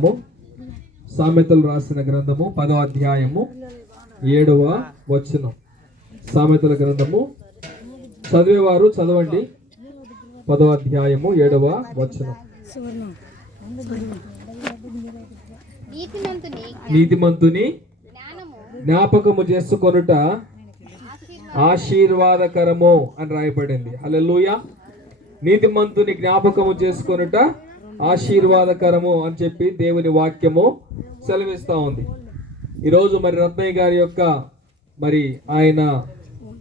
గ్రంథము, సామెతలు రాసిన గ్రంథము 10వ అధ్యాయము 7వ వచనం. సామెతల గ్రంథము చదివేవారు చదవండి. 10వ అధ్యాయము 7వ వచనం. నీతిమంతుని జ్ఞాపకము చేసుకొనుట ఆశీర్వాదకరము అని రాయబడింది. హల్లెలూయా. నీతిమంతుని జ్ఞాపకము చేసుకొనుట ఆశీర్వాదకరము అని చెప్పి దేవుని వాక్యము సెలవిస్తూ ఉంది. ఈరోజు మరి రత్నయ్య గారి యొక్క మరి ఆయన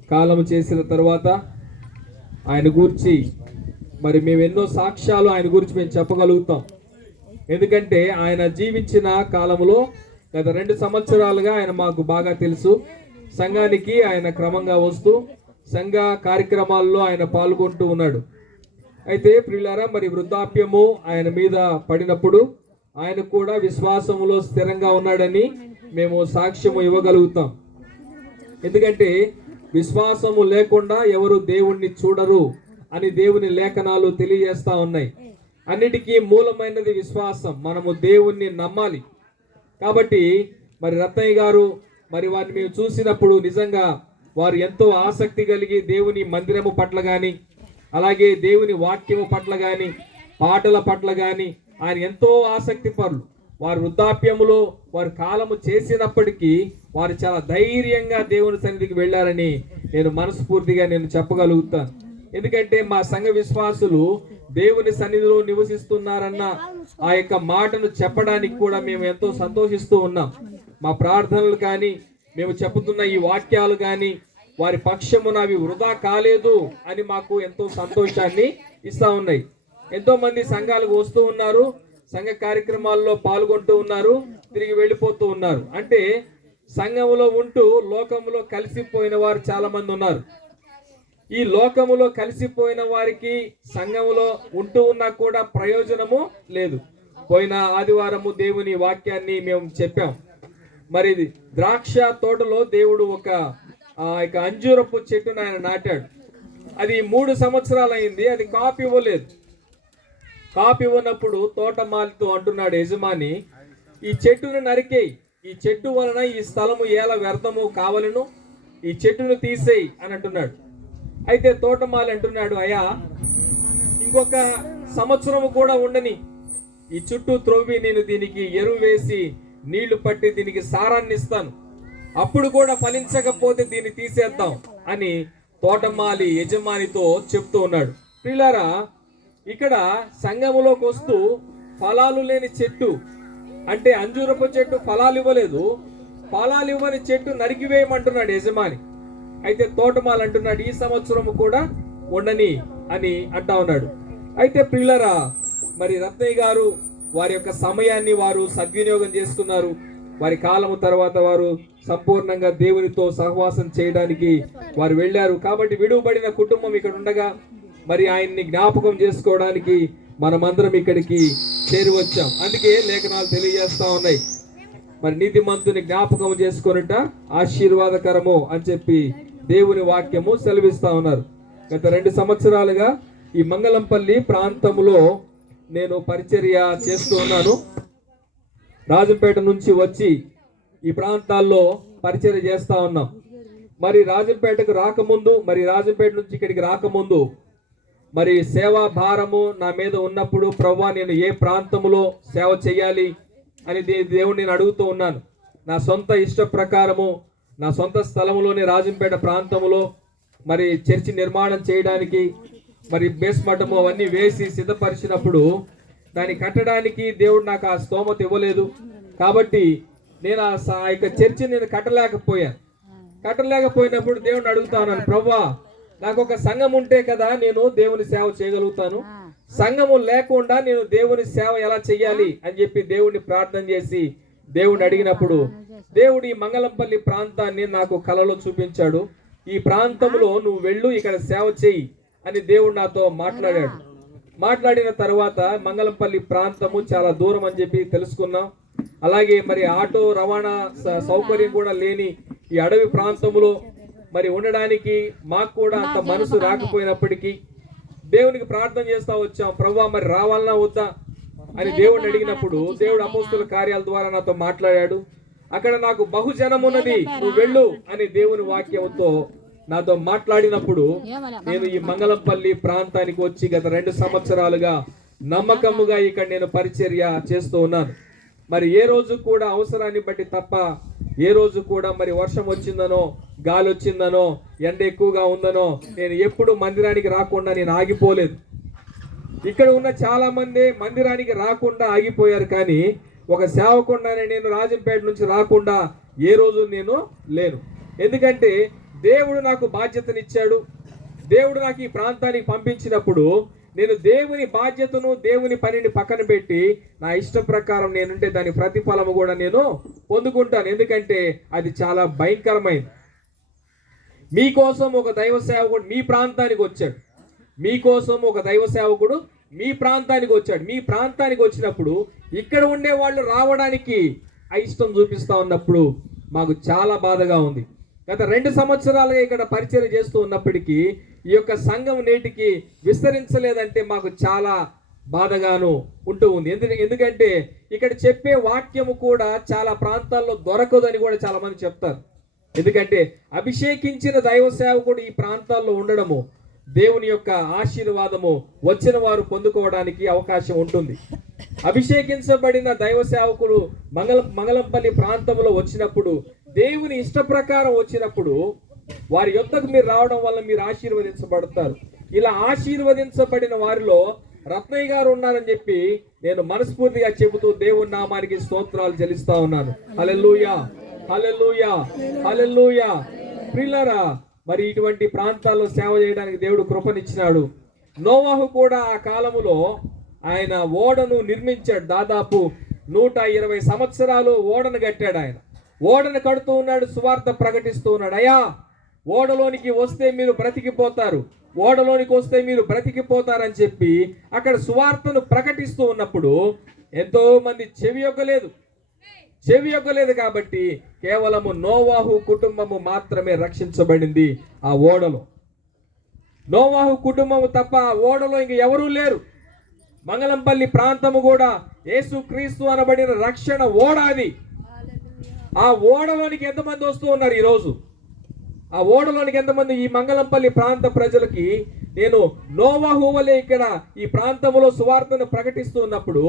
కాలము చేసిన తర్వాత ఆయన గురించి మరి మేము ఎన్నో సాక్ష్యాలు ఆయన గురించి మేము చెప్పగలుగుతాం. ఎందుకంటే ఆయన జీవించిన కాలంలో గత 2 సంవత్సరాలుగా ఆయన మాకు బాగా తెలుసు. సంఘానికి ఆయన క్రమంగా వస్తూ సంఘ కార్యక్రమాల్లో ఆయన పాల్గొంటూ ఉన్నాడు. అయితే ప్రియులారా, మరి వృద్ధాప్యము ఆయన మీద పడినప్పుడు ఆయన కూడా విశ్వాసములో స్థిరంగా ఉన్నాడని మేము సాక్ష్యము ఇవ్వగలుగుతాం. ఎందుకంటే విశ్వాసము లేకుండా ఎవరు దేవుణ్ణి చూడరు అని దేవుని లేఖనాలు తెలియజేస్తా ఉన్నాయి. అన్నిటికీ మూలమైనది విశ్వాసం. మనము దేవుణ్ణి నమ్మాలి. కాబట్టి మరి రత్నయ్య గారు మరి వారిని మేము చూసినప్పుడు నిజంగా వారు ఎంతో ఆసక్తి కలిగి దేవుని మందిరము పట్ల కానీ, అలాగే దేవుని వాక్యము పట్ల కానీ, పాటల పట్ల కానీ ఆయన ఎంతో ఆసక్తి పరులు. వారు వృద్ధాప్యములో వారు కాలము చేసినప్పటికీ వారు చాలా ధైర్యంగా దేవుని సన్నిధికి వెళ్ళారని నేను మనస్ఫూర్తిగా చెప్పగలుగుతాను. ఎందుకంటే మా సంఘ విశ్వాసులు దేవుని సన్నిధిలో నివసిస్తున్నారన్న ఆ యొక్క మాటను చెప్పడానికి కూడా మేము ఎంతో సంతోషిస్తూ ఉన్నాం. మా ప్రార్థనలు కానీ, మేము చెబుతున్న ఈ వాక్యాలు కానీ వారి పక్షమున అవి వృధా కాలేదు అని మాకు ఎంతో సంతోషాన్ని ఇస్తా ఉన్నాయి. ఎంతో మంది సంఘాలకు వస్తూ ఉన్నారు, సంఘ కార్యక్రమాల్లో పాల్గొంటూ ఉన్నారు, తిరిగి వెళ్ళిపోతూ ఉన్నారు. అంటే సంఘములో ఉంటూ లోకములో కలిసిపోయిన వారు చాలా మంది ఉన్నారు. ఈ లోకములో కలిసిపోయిన వారికి సంఘములో ఉంటూ ఉన్నా కూడా ప్రయోజనము లేదు. పోయిన ఆదివారము దేవుని వాక్యాన్ని మేము చెప్పాం. మరి ద్రాక్ష తోటలో దేవుడు ఒక అంజూరపు చెట్టును ఆయన నాటాడు. అది 3 సంవత్సరాలు అయింది, అది కాపు ఇవ్వలేదు. కాపు ఇవ్వనప్పుడు తోటమాలితో అంటున్నాడు యజమాని, ఈ చెట్టును నరికేయి, ఈ చెట్టు వలన ఈ స్థలము ఎలా వ్యర్థము కావలను, ఈ చెట్టును తీసేయి అని అంటున్నాడు. అయితే తోటమాలి అంటున్నాడు, అయ్యా ఇంకొక సంవత్సరము కూడా ఉండని, ఈ చుట్టూ త్రవ్వి నేను దీనికి ఎరువు వేసి నీళ్లు పట్టి దీనికి సారాన్ని ఇస్తాను, అప్పుడు కూడా ఫలించకపోతే దీన్ని తీసేద్దాం అని తోటమాలి యజమానితో చెప్తూ ఉన్నాడు. ప్రియులారా, ఇక్కడ సంఘములోకి వస్తూ ఫలాలు లేని చెట్టు అంటే అంజూరపు చెట్టు ఫలాలు ఇవ్వలేదు, ఫలాలు ఇవ్వని చెట్టు నరికివేయమంటున్నాడు యజమాని. అయితే తోటమాలి అంటున్నాడు, ఈ సంవత్సరము కూడా ఉండని అని అంటా ఉన్నాడు. అయితే ప్రియులారా, మరి రత్నయ్య గారు వారి యొక్క సమయాన్ని వారు సద్వినియోగం చేసుకున్నారు. వారి కాలము తర్వాత వారు సంపూర్ణంగా దేవునితో సహవాసం చేయడానికి వారు వెళ్ళారు. కాబట్టి విడువబడిన కుటుంబం ఇక్కడ ఉండగా మరి ఆయన్ని జ్ఞాపకం చేసుకోవడానికి మనమందరం ఇక్కడికి చేరి వచ్చాం. అందుకే లేఖనాలు తెలియజేస్తా ఉన్నాయి, మరి నీతిమంతుని జ్ఞాపకం చేసుకొనుట ఆశీర్వాదకరము అని చెప్పి దేవుని వాక్యము సెలవిస్తా ఉన్నారు. గత 2 సంవత్సరాలుగా ఈ మంగళంపల్లి ప్రాంతంలో నేను పరిచర్య చేస్తూ ఉన్నాను. రాజంపేట నుంచి వచ్చి ఈ ప్రాంతాల్లో పరిచర్య చేస్తా ఉన్నాం. మరి రాజంపేటకు రాకముందు, మరి రాజంపేట నుంచి ఇక్కడికి రాకముందు మరి సేవా భారము నా మీద ఉన్నప్పుడు, ప్రభువా నేను ఏ ప్రాంతంలో సేవ చేయాలి అని దేవుడిని నేను అడుగుతూ ఉన్నాను. నా సొంత ఇష్ట ప్రకారము నా సొంత స్థలంలోని రాజంపేట ప్రాంతంలో మరి చర్చి నిర్మాణం చేయడానికి మరి బేస్మఠము అవన్నీ వేసి సిద్ధపరిచినప్పుడు దాన్ని కట్టడానికి దేవుడు నాకు ఆ స్తోమత ఇవ్వలేదు. కాబట్టి నేను ఆ యొక్క చర్చి నేను కట్టలేకపోయినప్పుడు దేవుడిని అడుగుతా ఉన్నాను, ప్రభువా నాకు ఒక సంఘం ఉంటే కదా నేను దేవుని సేవ చేయగలుగుతాను, సంఘము లేకుండా నేను దేవుని సేవ ఎలా చెయ్యాలి అని చెప్పి దేవుడిని ప్రార్థన చేసి దేవుడిని అడిగినప్పుడు దేవుడు ఈ మంగళంపల్లి ప్రాంతాన్ని నాకు కలలో చూపించాడు. ఈ ప్రాంతంలో నువ్వు వెళ్ళు, ఇక్కడ సేవ చెయ్యి అని దేవుడు నాతో మాట్లాడాడు. మాట్లాడిన తర్వాత మంగళంపల్లి ప్రాంతము చాలా దూరం అని చెప్పి తెలుసుకున్నాం. అలాగే మరి ఆటో రవాణా సౌకర్యం కూడా లేని ఈ అడవి ప్రాంతంలో మరి ఉండడానికి మాకు కూడా అంత మనసు రాకపోయినప్పటికీ దేవునికి ప్రార్థన చేస్తా వచ్చాం, ప్రభువా మరి రావాలన్నా వద్దా, అని దేవుడిని అడిగినప్పుడు దేవుడు అపోస్తుల కార్యాల ద్వారా నాతో మాట్లాడాడు. అక్కడ నాకు బహుజనం ఉన్నది, నువ్వు వెళ్ళు అని దేవుని వాక్యంతో నాతో మాట్లాడినప్పుడు నేను ఈ మంగళంపల్లి ప్రాంతానికి వచ్చి గత 2 సంవత్సరాలుగా నమ్మకముగా ఇక్కడ నేను పరిచర్య చేస్తూ ఉన్నాను. మరి ఏ రోజు కూడా అవసరాన్ని బట్టి తప్ప ఏ రోజు కూడా మరి వర్షం వచ్చిందనో గాలి వచ్చిందనో ఎండ ఎక్కువగా ఉందనో నేను ఎప్పుడు మందిరానికి రాకుండా నేను ఆగిపోలేదు. ఇక్కడ ఉన్న చాలా మంది మందిరానికి రాకుండా ఆగిపోయారు, కానీ ఒక సేవకుండానే నేను రాజంపేట నుంచి రాకుండా ఏ రోజు నేను లేను. ఎందుకంటే దేవుడు నాకు బాధ్యతనిచ్చాడు. దేవుడు నాకు ఈ ప్రాంతానికి పంపించినప్పుడు నేను దేవుని బాధ్యతను దేవుని పనిని పక్కన పెట్టి నా ఇష్ట ప్రకారం నేనుంటే దాని ప్రతిఫలము కూడా నేను పొందుకుంటాను. ఎందుకంటే అది చాలా భయంకరమైంది. మీకోసం ఒక దైవ సేవకుడు మీ ప్రాంతానికి వచ్చాడు. మీకోసం ఒక దైవ సేవకుడు మీ ప్రాంతానికి వచ్చాడు. మీ ప్రాంతానికి వచ్చినప్పుడు ఇక్కడ ఉండే వాళ్ళు రావడానికి అయిష్టం చూపిస్తా ఉన్నప్పుడు మాకు చాలా బాధగా ఉంది. గత 2 సంవత్సరాలుగా ఇక్కడ పరిచయం చేస్తూ ఉన్నప్పటికీ ఈ యొక్క సంఘం నేటికి విస్తరించలేదంటే మాకు చాలా బాధగాను ఉంటూ ఉంది. ఎందుకంటే ఇక్కడ చెప్పే వాక్యము కూడా చాలా ప్రాంతాల్లో దొరకదని కూడా చాలా మంది చెప్తారు. ఎందుకంటే అభిషేకించిన దైవ సేవకుడు ఈ ప్రాంతాల్లో ఉండడము దేవుని యొక్క ఆశీర్వాదము వచ్చిన వారు పొందుకోవడానికి అవకాశం ఉంటుంది. అభిషేకించబడిన దైవ సేవకులు మంగళంపల్లి ప్రాంతంలో వచ్చినప్పుడు దేవుని ఇష్ట ప్రకారం వచ్చినప్పుడు వారి యొద్దకు మీరు రావడం వల్ల మీరు ఆశీర్వదించబడతారు. ఇలా ఆశీర్వదించబడిన వారిలో రత్నయ్య గారు ఉన్నారని చెప్పి నేను మనస్ఫూర్తిగా చెబుతూ దేవుని నామానికి స్తోత్రాలు చెల్లిస్తా ఉన్నాను. హల్లెలూయా, హల్లెలూయా, హల్లెలూయా. ప్రియులారా, మరి ఇటువంటి ప్రాంతాల్లో సేవ చేయడానికి దేవుడు కృపనిచ్చినాడు. నోవాహు కూడా ఆ కాలములో ఆయన ఓడను నిర్మించాడు. దాదాపు 120 సంవత్సరాలు ఓడను కట్టాడు. ఆయన ఓడను కడుతూ ఉన్నాడు, సువార్త ప్రకటిస్తూ ఉన్నాడు. అయ్యా, ఓడలోనికి వస్తే మీరు బ్రతికిపోతారు, ఓడలోనికి వస్తే మీరు బ్రతికిపోతారని చెప్పి అక్కడ సువార్తను ప్రకటిస్తూ ఉన్నప్పుడు ఎంతో మంది చెవి యొక్కలేదు కాబట్టి కేవలము నోవాహు కుటుంబము మాత్రమే రక్షించబడింది. ఆ ఓడలో నోవాహు కుటుంబము తప్ప ఆ ఓడలో ఇంక ఎవరూ లేరు. మంగళంపల్లి ప్రాంతము కూడా యేసుక్రీస్తు అనబడిన రక్షణ ఓడ అది. ఆ ఓడలోనికి ఎంతమంది వస్తూ ఉన్నారు ఈరోజు? ఆ ఓడలోనికి ఎంతమంది? ఈ మంగళంపల్లి ప్రాంత ప్రజలకి నేను నోవాహు వలె ఇక్కడ ఈ ప్రాంతంలో సువార్తను ప్రకటిస్తూ ఉన్నప్పుడు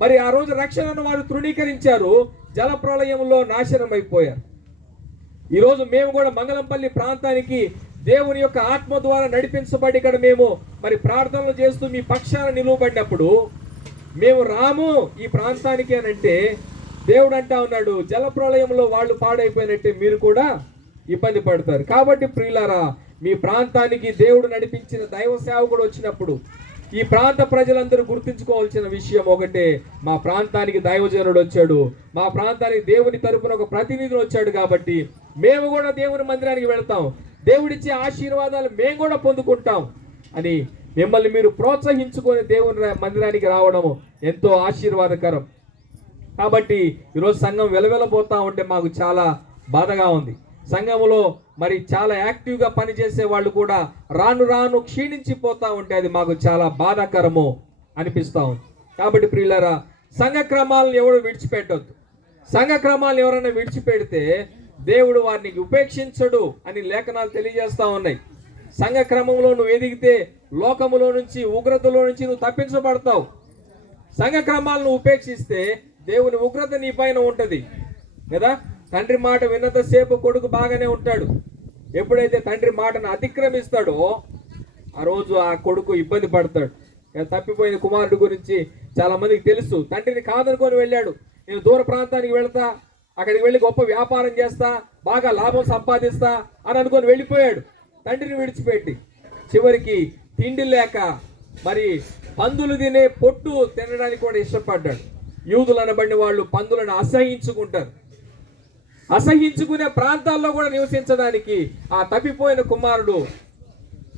మరి ఆ రోజు రక్షణను వారు తృణీకరించారు, జల ప్రళయంలో నాశనం అయిపోయారు. ఈరోజు మేము కూడా మంగళంపల్లి ప్రాంతానికి దేవుని యొక్క ఆత్మ ద్వారా నడిపించబడి ఇక్కడ మేము మరి ప్రార్థనలు చేస్తూ మీ పక్షాన నిలువబడినప్పుడు మేము రాము ఈ ప్రాంతానికి అని అంటే దేవుడు అంటా ఉన్నాడు, జల ప్రళయంలో వాళ్ళు పాడైపోయినట్టే మీరు కూడా ఇబ్బంది పడతారు. కాబట్టి ప్రియులారా, మీ ప్రాంతానికి దేవుడు నడిపించిన దైవ సేవకుడు వచ్చినప్పుడు ఈ ప్రాంత ప్రజలందరూ గుర్తుంచుకోవాల్సిన విషయం ఒకటే, మా ప్రాంతానికి దైవజనుడు వచ్చాడు, మా ప్రాంతానికి దేవుని తరపున ఒక ప్రతినిధి వచ్చాడు, కాబట్టి మేము కూడా దేవుని మందిరానికి వెళ్తాం, దేవుడిచ్చే ఆశీర్వాదాలు మేము కూడా పొందుకుంటాం అని మిమ్మల్ని మీరు ప్రోత్సహించుకొని దేవుని మందిరానికి రావడము ఎంతో ఆశీర్వాదకరం. కాబట్టి ఈరోజు సంఘం వెలవెలబోతా ఉంటే మాకు చాలా బాధగా ఉంది. సంఘంలో మరి చాలా యాక్టివ్గా పనిచేసే వాళ్ళు కూడా రాను రాను క్షీణించిపోతా ఉంటే అది మాకు చాలా బాధాకరము అనిపిస్తూ ఉంది. కాబట్టి ప్రియులారా, సంఘ క్రమాలను ఎవరు విడిచిపెట్టొద్దు. సంఘ క్రమాలను ఎవరైనా విడిచిపెడితే దేవుడు వారిని ఉపేక్షించడు అని లేఖనాలు తెలియజేస్తా ఉన్నాయి. సంఘ క్రమంలో నువ్వు ఎదిగితే లోకములో నుంచి ఉగ్రతలో నుంచి నువ్వు తప్పించబడతావు. సంఘ క్రమాలను ఉపేక్షిస్తే దేవుని ఉగ్రత నీ పైన ఉంటుంది కదా. తండ్రి మాట విన్నంతసేపు కొడుకు బాగానే ఉంటాడు. ఎప్పుడైతే తండ్రి మాటను అతిక్రమిస్తాడో ఆ రోజు ఆ కొడుకు ఇబ్బంది పడతాడు. తప్పిపోయిన కుమారుడు గురించి చాలా మందికి తెలుసు. తండ్రిని కాదనుకొని వెళ్ళాడు, నేను దూర ప్రాంతానికి వెళ్తా, అక్కడికి వెళ్ళి గొప్ప వ్యాపారం చేస్తా, బాగా లాభం సంపాదిస్తా అని అనుకొని వెళ్ళిపోయాడు తండ్రిని విడిచిపెట్టి. చివరికి తిండి లేక మరి పందులు తినే పొట్టు తినడానికి కూడా ఇష్టపడ్డాడు. యూదులు అనబడిన వాళ్ళు పందులను అసహించుకుంటారు. అసహించుకునే ప్రాంతాల్లో కూడా నివసించడానికి ఆ తప్పిపోయిన కుమారుడు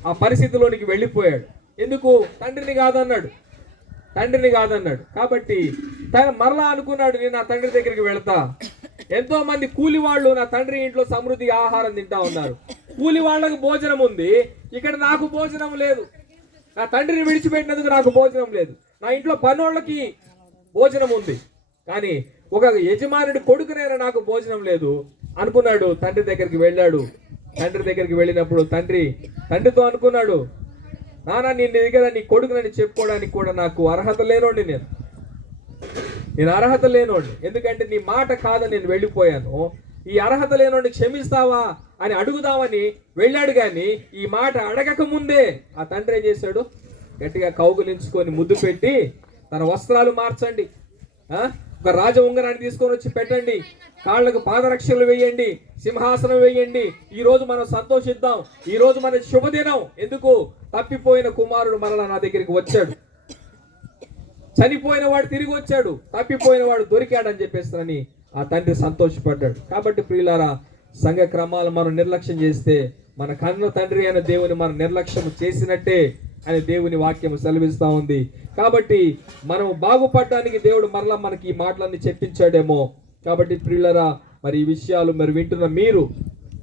ఆ పరిస్థితిలోనికి వెళ్ళిపోయాడు. ఎందుకు? తండ్రిని కాదన్నాడు. కాబట్టి మరలా అనుకున్నాడు, నేను నా తండ్రి దగ్గరికి వెళ్తా. ఎంతో మంది కూలి వాళ్ళు నా తండ్రి ఇంట్లో సమృద్ధిగా ఆహారం తింటా ఉన్నారు. కూలి వాళ్ళకు భోజనం ఉంది, ఇక్కడ నాకు భోజనం లేదు. నా తండ్రిని విడిచిపెట్టినందుకు నాకు భోజనం లేదు. నా ఇంట్లో పనోళ్ళకి భోజనం ఉంది. కానీ ఒక యజమానుడి కొడుకునైనా నాకు భోజనం లేదు అనుకున్నాడు. తండ్రి దగ్గరికి వెళ్ళాడు. తండ్రి దగ్గరికి వెళ్ళినప్పుడు తండ్రితో అనుకున్నాడు, నాన్న నేను దగ్గర నీ కొడుకునని చెప్పుకోవడానికి కూడా నాకు అర్హత లేనోండి, నేను అర్హత లేనోండి. ఎందుకంటే నీ మాట కాదని నేను వెళ్ళిపోయాను. ఈ అర్హత లేనోడిని క్షమిస్తావా అని అడుగుదామని వెళ్ళాడు. కానీ ఈ మాట అడగక ముందే ఆ తండ్రి ఏం చేశాడు, గట్టిగా కౌగులించుకొని ముద్దు పెట్టి తన వస్త్రాలు మార్చండి, ఒక రాజ ఉంగరాన్ని తీసుకొని వచ్చి పెట్టండి, కాళ్ళకు పాదరక్షలు వేయండి, సింహాసనం వేయండి, ఈ రోజు మనం సంతోషిద్దాం, ఈ రోజు మన శుభదినం. ఎందుకు? తప్పిపోయిన కుమారుడు మరలా నా దగ్గరికి వచ్చాడు, చనిపోయిన వాడు తిరిగి వచ్చాడు, తప్పిపోయిన వాడు దొరికాడని చెప్పేస్తానని ఆ తండ్రి సంతోషపడ్డాడు. కాబట్టి ప్రియులారా, సంఘ క్రమాలు మనం నిర్లక్ష్యం చేస్తే మన కన్న తండ్రి అయిన దేవుని మనం నిర్లక్ష్యం చేసినట్టే అని దేవుని వాక్యం సెలవిస్తూ ఉంది. కాబట్టి మనం బాగుపడటానికి దేవుడు మరలా మనకి ఈ మాటలన్నీ చెప్పించాడేమో. కాబట్టి ప్రియులారా, మరి ఈ విషయాలు మరి వింటున్న మీరు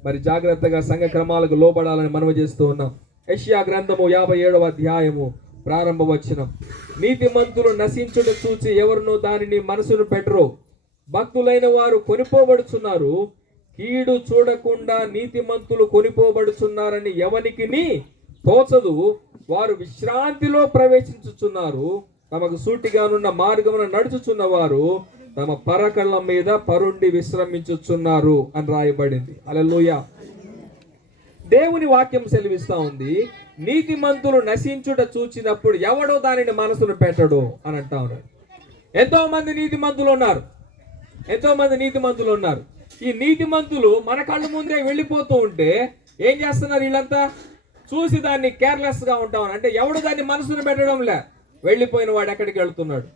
మరి జాగ్రత్తగా సంఘ క్రమాలకు లోబడాలని మనవి చేస్తూ ఉన్నాం. యెషయా గ్రంథము 57వ అధ్యాయము ప్రారంభ వచనం, నీతిమంతులు నశించుట చూచి ఎవరునూ దానిని మనసును పెట్టరు, భక్తులైన వారు కొనిపోబడుచున్నారు, కీడు చూడకుండా నీతిమంతులు కొనిపోబడుచున్నారని ఎవనికిని తోచదు, వారు విశ్రాంతిలో ప్రవేశించుచున్నారు, తమకు సూటిగానున్న మార్గమున నడుచుచున్న వారు తమ పరకళ్ళ మీద పరుండి విశ్రమించుచున్నారు అని రాయబడింది. హల్లెలూయా. దేవుని వాక్యం సెలవిస్తా ఉంది, నీతిమంతులు నశించుట చూచినప్పుడు ఎవడో దానిని మనసును పెట్టడు అని అంటా ఉన్నాడు. ఎంతో మంది నీతిమంతులు ఉన్నారు. ఈ నీతిమంతులు మన కళ్ళ ముందే వెళ్ళిపోతూ ఉంటే ఏం చేస్తున్నారు? వీళ్ళంతా చూసి దాన్ని కేర్లెస్ గా ఉంటాం. అంటే ఎవడు దాన్ని మనసును పెట్టడంలే. వెళ్ళిపోయిన వాడు ఎక్కడికి వెళ్తున్నాడు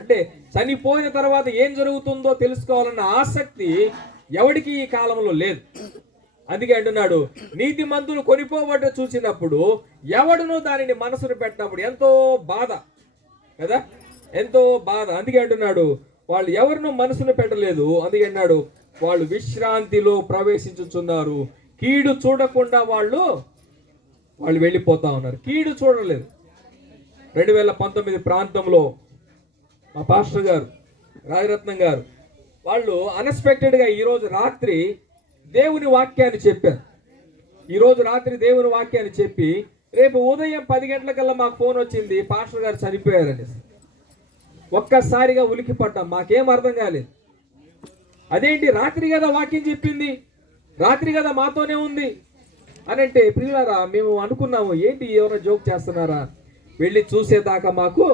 అంటే చనిపోయిన తర్వాత ఏం జరుగుతుందో తెలుసుకోవాలన్న ఆసక్తి ఎవడికి ఈ కాలంలో లేదు. అందుకే అంటున్నాడు, నీతిమంతులు కొనిపోబడ్డ చూసినప్పుడు ఎవడునూ దానిని మనసును పెట్టినప్పుడు ఎంతో బాధ కదా, ఎంతో బాధ. అందుకే అంటున్నాడు, వాళ్ళు ఎవరినూ మనసును పెట్టలేదు. అందుకే అన్నాడు, వాళ్ళు విశ్రాంతిలో ప్రవేశించుచున్నారు, కీడు చూడకుండా వాళ్ళు వెళ్ళిపోతా ఉన్నారు. కీడు చూడలేదు. 2019 ప్రాంతంలో మా పాస్టర్ గారు రాజరత్నం గారు వాళ్ళు అన్ఎక్స్పెక్టెడ్గా ఈరోజు రాత్రి దేవుని వాక్యాన్ని చెప్పి రేపు ఉదయం 10 గంటలకల్లా మాకు ఫోన్ వచ్చింది, పాస్టర్ గారు చనిపోయారని. ఒక్కసారిగా ఉలికి పడ్డాం, మాకేం అర్థం కాలేదు. అదేంటి, రాత్రి కదా వాక్యం చెప్పింది, రాత్రి కదా మాతోనే ఉంది అని అంటే, ప్రియులారా మేము అనుకున్నాము ఏంటి ఎవరైనా జోక్ చేస్తున్నారా. వెళ్ళి చూసేదాకా మాకు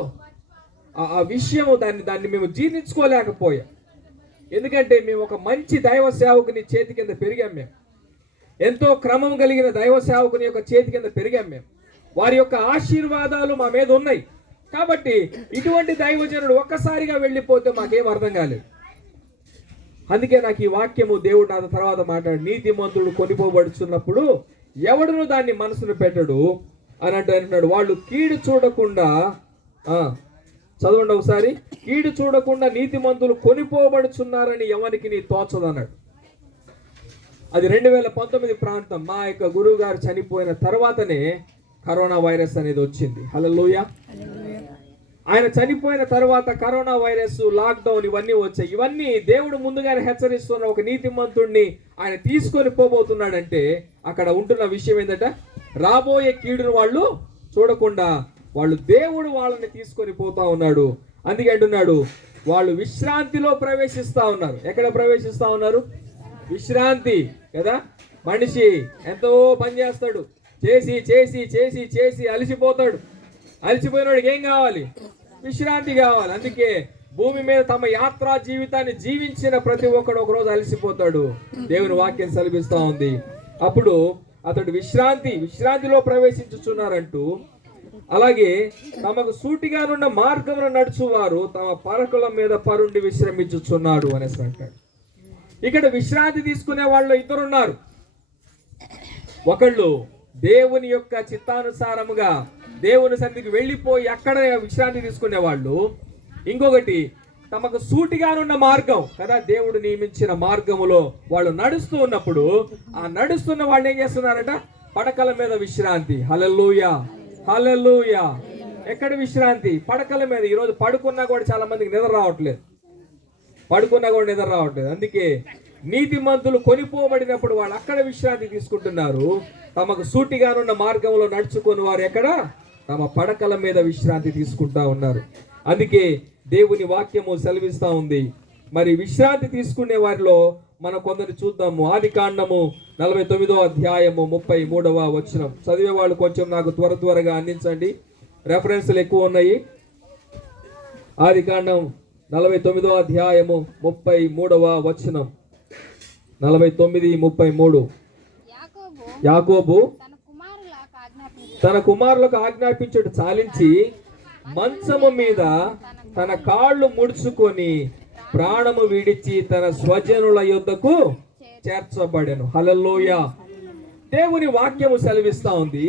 ఆ విషయం దాన్ని మేము జీర్ణించుకోలేకపోయాం. ఎందుకంటే మేము ఒక మంచి దైవ సేవకుని చేతి కింద పెరిగాం. మేము ఎంతో క్రమం కలిగిన దైవ సేవకుని యొక్క చేతి కింద పెరిగాం. మేము వారి యొక్క ఆశీర్వాదాలు మా మీద ఉన్నాయి. కాబట్టి ఇటువంటి దైవజనుడు ఒక్కసారిగా వెళ్ళిపోతే మాకేం అర్థం కాలేదు. అందుకే నాకు ఈ వాక్యము దేవుడు నా తర్వాత మాట్లాడు, నీతిమంతుడు కొనిపోబడుచున్నప్పుడు ఎవడును దాన్ని మనసును పెట్టడు అని అంటున్నాడు. వాళ్ళు కీడు చూడకుండా, చదవండి ఒకసారి, కీడు చూడకుండా నీతిమంతులు కొనిపోబడుచున్నారని ఎవరికి నీ తోచదన్నాడు. అది 2019 ప్రాంతం. మా యొక్క గురువు గారు చనిపోయిన తర్వాతనే కరోనా వైరస్ అనేది వచ్చింది. హల్లెలూయా. ఆయన చనిపోయిన తర్వాత కరోనా వైరస్, లాక్డౌన్ ఇవన్నీ వచ్చాయి. ఇవన్నీ దేవుడు ముందుగానే హెచ్చరిస్తున్న ఒక నీతిమంతుడిని ఆయన తీసుకొని పోబోతున్నాడంటే అక్కడ ఉంటున్న విషయం ఏంటంట, రాబోయే కీడును వాళ్ళు చూడకుండా దేవుడు వాళ్ళని తీసుకొని పోతా ఉన్నాడు. అందుకే అంటున్నాడు, వాళ్ళు విశ్రాంతిలో ప్రవేశిస్తా ఉన్నారు. ఎక్కడ ప్రవేశిస్తా ఉన్నారు? విశ్రాంతి కదా. మనిషి ఎంతో పని చేస్తాడు, చేసి చేసి చేసి చేసి అలసిపోతాడు. అలసిపోయినోడికి ఏం కావాలి? విశ్రాంతి కావాలి. అందుకే భూమి మీద తమ యాత్రా జీవితాన్ని జీవించిన ప్రతి ఒక్కడు ఒకరోజు అలసిపోతాడు. దేవుని వాక్యం సెలవిస్తా ఉంది. అప్పుడు అతడు విశ్రాంతిలో ప్రవేశించుచున్నారంటూ, అలాగే తమకు సూటిగానున్న మార్గమున నడుచువారు తమ పరకుల మీద పరుండి విశ్రమించుచున్నాడు అనేసి అంటాడు. ఇక్కడ విశ్రాంతి తీసుకునే వాళ్ళు ఇద్దరున్నారు. ఒకళ్ళు దేవుని యొక్క చిత్తానుసారముగా దేవుని సన్నిధికి వెళ్ళిపోయి అక్కడ విశ్రాంతి తీసుకునే వాళ్ళు. ఇంకొకటి తమకు సూటిగానున్న మార్గం కదా, దేవుడు నియమించిన మార్గములో వాళ్ళు నడుస్తూ ఉన్నప్పుడు ఆ నడుస్తున్న వాళ్ళు ఏం చేస్తున్నారట? పడకల మీద విశ్రాంతి. హల్లెలూయా, హల్లెలూయా. ఎక్కడ విశ్రాంతి? పడకల మీద. ఈరోజు పడుకున్నా కూడా చాలా మందికి నిద్ర రావట్లేదు, అందుకే నీతిమంతులు కొనిపోబడినప్పుడు వాళ్ళు అక్కడ విశ్రాంతి తీసుకుంటున్నారు. తమకు సూటిగానున్న మార్గంలో నడుచుకొని వారు ఎక్కడ? తమ పడకల మీద విశ్రాంతి తీసుకుంటా ఉన్నారు. అందుకే దేవుని వాక్యము సెలవిస్తా ఉంది. మరి విశ్రాంతి తీసుకునే వారిలో మనం కొందరు చూద్దాము. ఆదికాండము 49వ అధ్యాయము 33వ వచనం. చదివే వాళ్ళు కొంచెం నాకు త్వరగా అందించండి, రెఫరెన్స్లు ఎక్కువ ఉన్నాయి. ఆదికాండం 49వ అధ్యాయము 33వ వచనం. 49:33. యాకోబు తన కుమారులకు ఆజ్ఞాపించుట చాలించి మంచము మీద తన కాళ్ళు ముడుచుకొని ప్రాణము విడిచి తన స్వజనుల యొద్దకు చేర్చబడెను. హల్లెలూయా. దేవుని వాక్యము సెలవిస్తా ఉంది.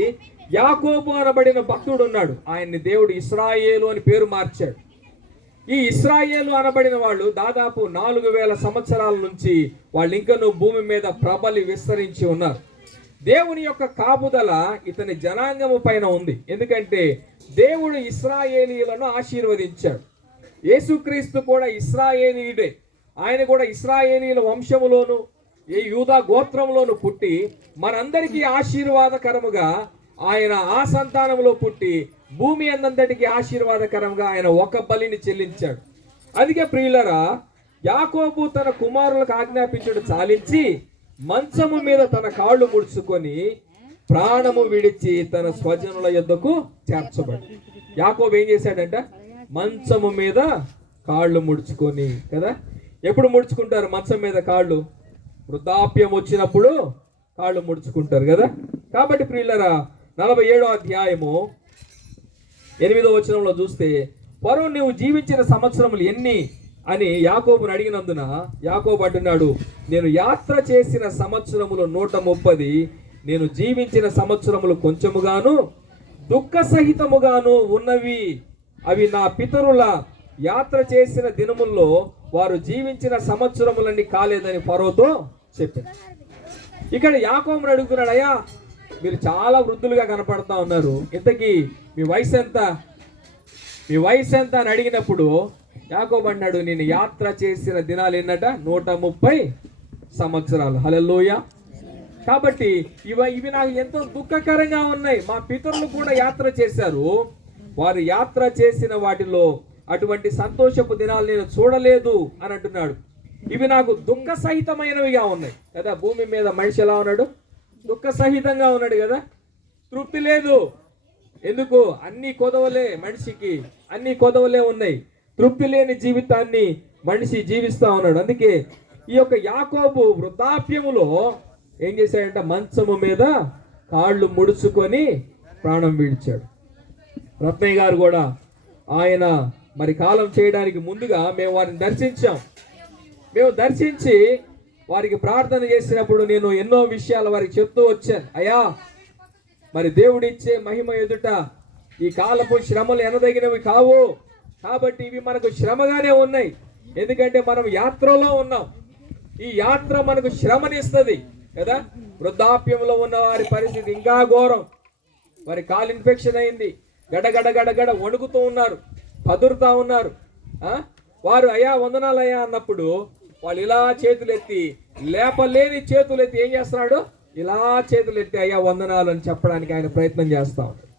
యాకోబు అనబడిన భక్తుడు ఉన్నాడు. ఆయన్ని దేవుడు ఇశ్రాయేలు అని పేరు మార్చాడు. ఈ ఇశ్రాయేలు అనబడిన వాళ్ళు దాదాపు 4000 సంవత్సరాల నుంచి వాళ్ళు ఇంకనూ భూమి మీద ప్రబలి విస్తరించి ఉన్నారు. దేవుని యొక్క కాపుదల ఇతని జనాంగము పైన ఉంది. ఎందుకంటే దేవుడు ఇశ్రాయేలీయులను ఆశీర్వదించాడు. యేసుక్రీస్తు కూడా ఇశ్రాయేలీయుడే. ఆయన కూడా ఇశ్రాయేలీయుల వంశములోను ఏ యూదా గోత్రంలోను పుట్టి మనందరికీ ఆశీర్వాదకరముగా ఆయన ఆ సంతానంలో పుట్టి భూమి అందంతటికి ఆశీర్వాదకరంగా ఆయన ఒక బలిని చెల్లించాడు. అందుకే ప్రియులరా, యాకోబు తన కుమారులకు ఆజ్ఞాపించుడు చాలించి మంచము మీద తన కాళ్ళు ముడుచుకొని ప్రాణము విడిచి తన స్వజనుల యొద్దకు చేర్చబడి. యాకోబు ఏం చేశాడంట? మంచము మీద కాళ్ళు ముడుచుకొని. కదా, ఎప్పుడు ముడుచుకుంటారు మంచం మీద కాళ్ళు? వృద్ధాప్యం వచ్చినప్పుడు కాళ్ళు ముడుచుకుంటారు కదా. కాబట్టి ప్రియులరా, 47వ అధ్యాయము 8వ వచనంలో చూస్తే, ఫరో నీవు జీవించిన సంవత్సరములు ఎన్ని అని యాకోబును అడిగినందున యాకోబు అంటున్నాడు, నేను యాత్ర చేసిన సంవత్సరములు 130, నేను జీవించిన సంవత్సరములు కొంచెముగాను దుఃఖ సహితముగాను ఉన్నవి. అవి నా పితరుల యాత్ర చేసిన దినముల్లో వారు జీవించిన సంవత్సరములన్నీ కాలేదని ఫరోతో చెప్పింది. ఇక్కడ యాకోబును అడుగుతున్నాడు, అయ్యా మీరు చాలా వృద్ధులుగా కనపడతా ఉన్నారు, ఇంతకీ మీ వయసు ఎంత అని అడిగినప్పుడు యాకోబు అన్నాడు, నేను యాత్ర చేసిన దినాలు ఎన్నట? 130 సంవత్సరాలు. హల్లెలూయా. కాబట్టి ఇవి నాకు ఎంతో దుఃఖకరంగా ఉన్నాయి. మా పితరులు కూడా యాత్ర చేశారు, వారు యాత్ర చేసిన వాటిలో అటువంటి సంతోషపు దినాలు నేను చూడలేదు అని అంటున్నాడు. ఇవి నాకు దుఃఖ సహితమైనవిగా ఉన్నాయి కదా. భూమి మీద మనిషి ఎలా ఉన్నాడు? దుఃఖ సహితంగా ఉన్నాడు కదా. తృప్తి లేదు. ఎందుకు? అన్ని కొదవలే, మనిషికి అన్ని కొదవలే ఉన్నాయి. తృప్తి లేని జీవితాన్ని మనిషి జీవిస్తా ఉన్నాడు. అందుకే ఈ యొక్క యాకోబు వృద్ధాప్యములో ఏం చేశాడంటే మంచము మీద కాళ్ళు ముడుచుకొని ప్రాణం విడిచాడు. రత్నయ్య గారు కూడా ఆయన మరి కాలం చేయడానికి ముందుగా మేము వారిని దర్శించాం. మేము దర్శించి వారికి ప్రార్థన చేసినప్పుడు నేను ఎన్నో విషయాలు వారికి చెప్తూ వచ్చాను. అయ్యా, మరి దేవుడిచ్చే మహిమ ఎదుట ఈ కాలపు శ్రమలు ఎనదగినవి కావు. కాబట్టి ఇవి మనకు శ్రమగానే ఉన్నాయి. ఎందుకంటే మనం యాత్రలో ఉన్నాం. ఈ యాత్ర మనకు శ్రమనిస్తుంది కదా. వృద్ధాప్యంలో ఉన్న వారి పరిస్థితి ఇంకా ఘోరం. వారి కాలు ఇన్ఫెక్షన్ అయింది, గడగడ వణుకుతూ ఉన్నారు, పదురుతా ఉన్నారు. వారు అయ్యా వందనాలు అయ్యా అన్నప్పుడు వాళ్ళు ఇలా చేతులెత్తి, లేపలేని చేతులెత్తి ఏం చేస్తున్నాడు? ఇలా చేతులెత్తి అయ్యా వందనాలు అని చెప్పడానికి ఆయన ప్రయత్నం చేస్తా ఉన్నాడు.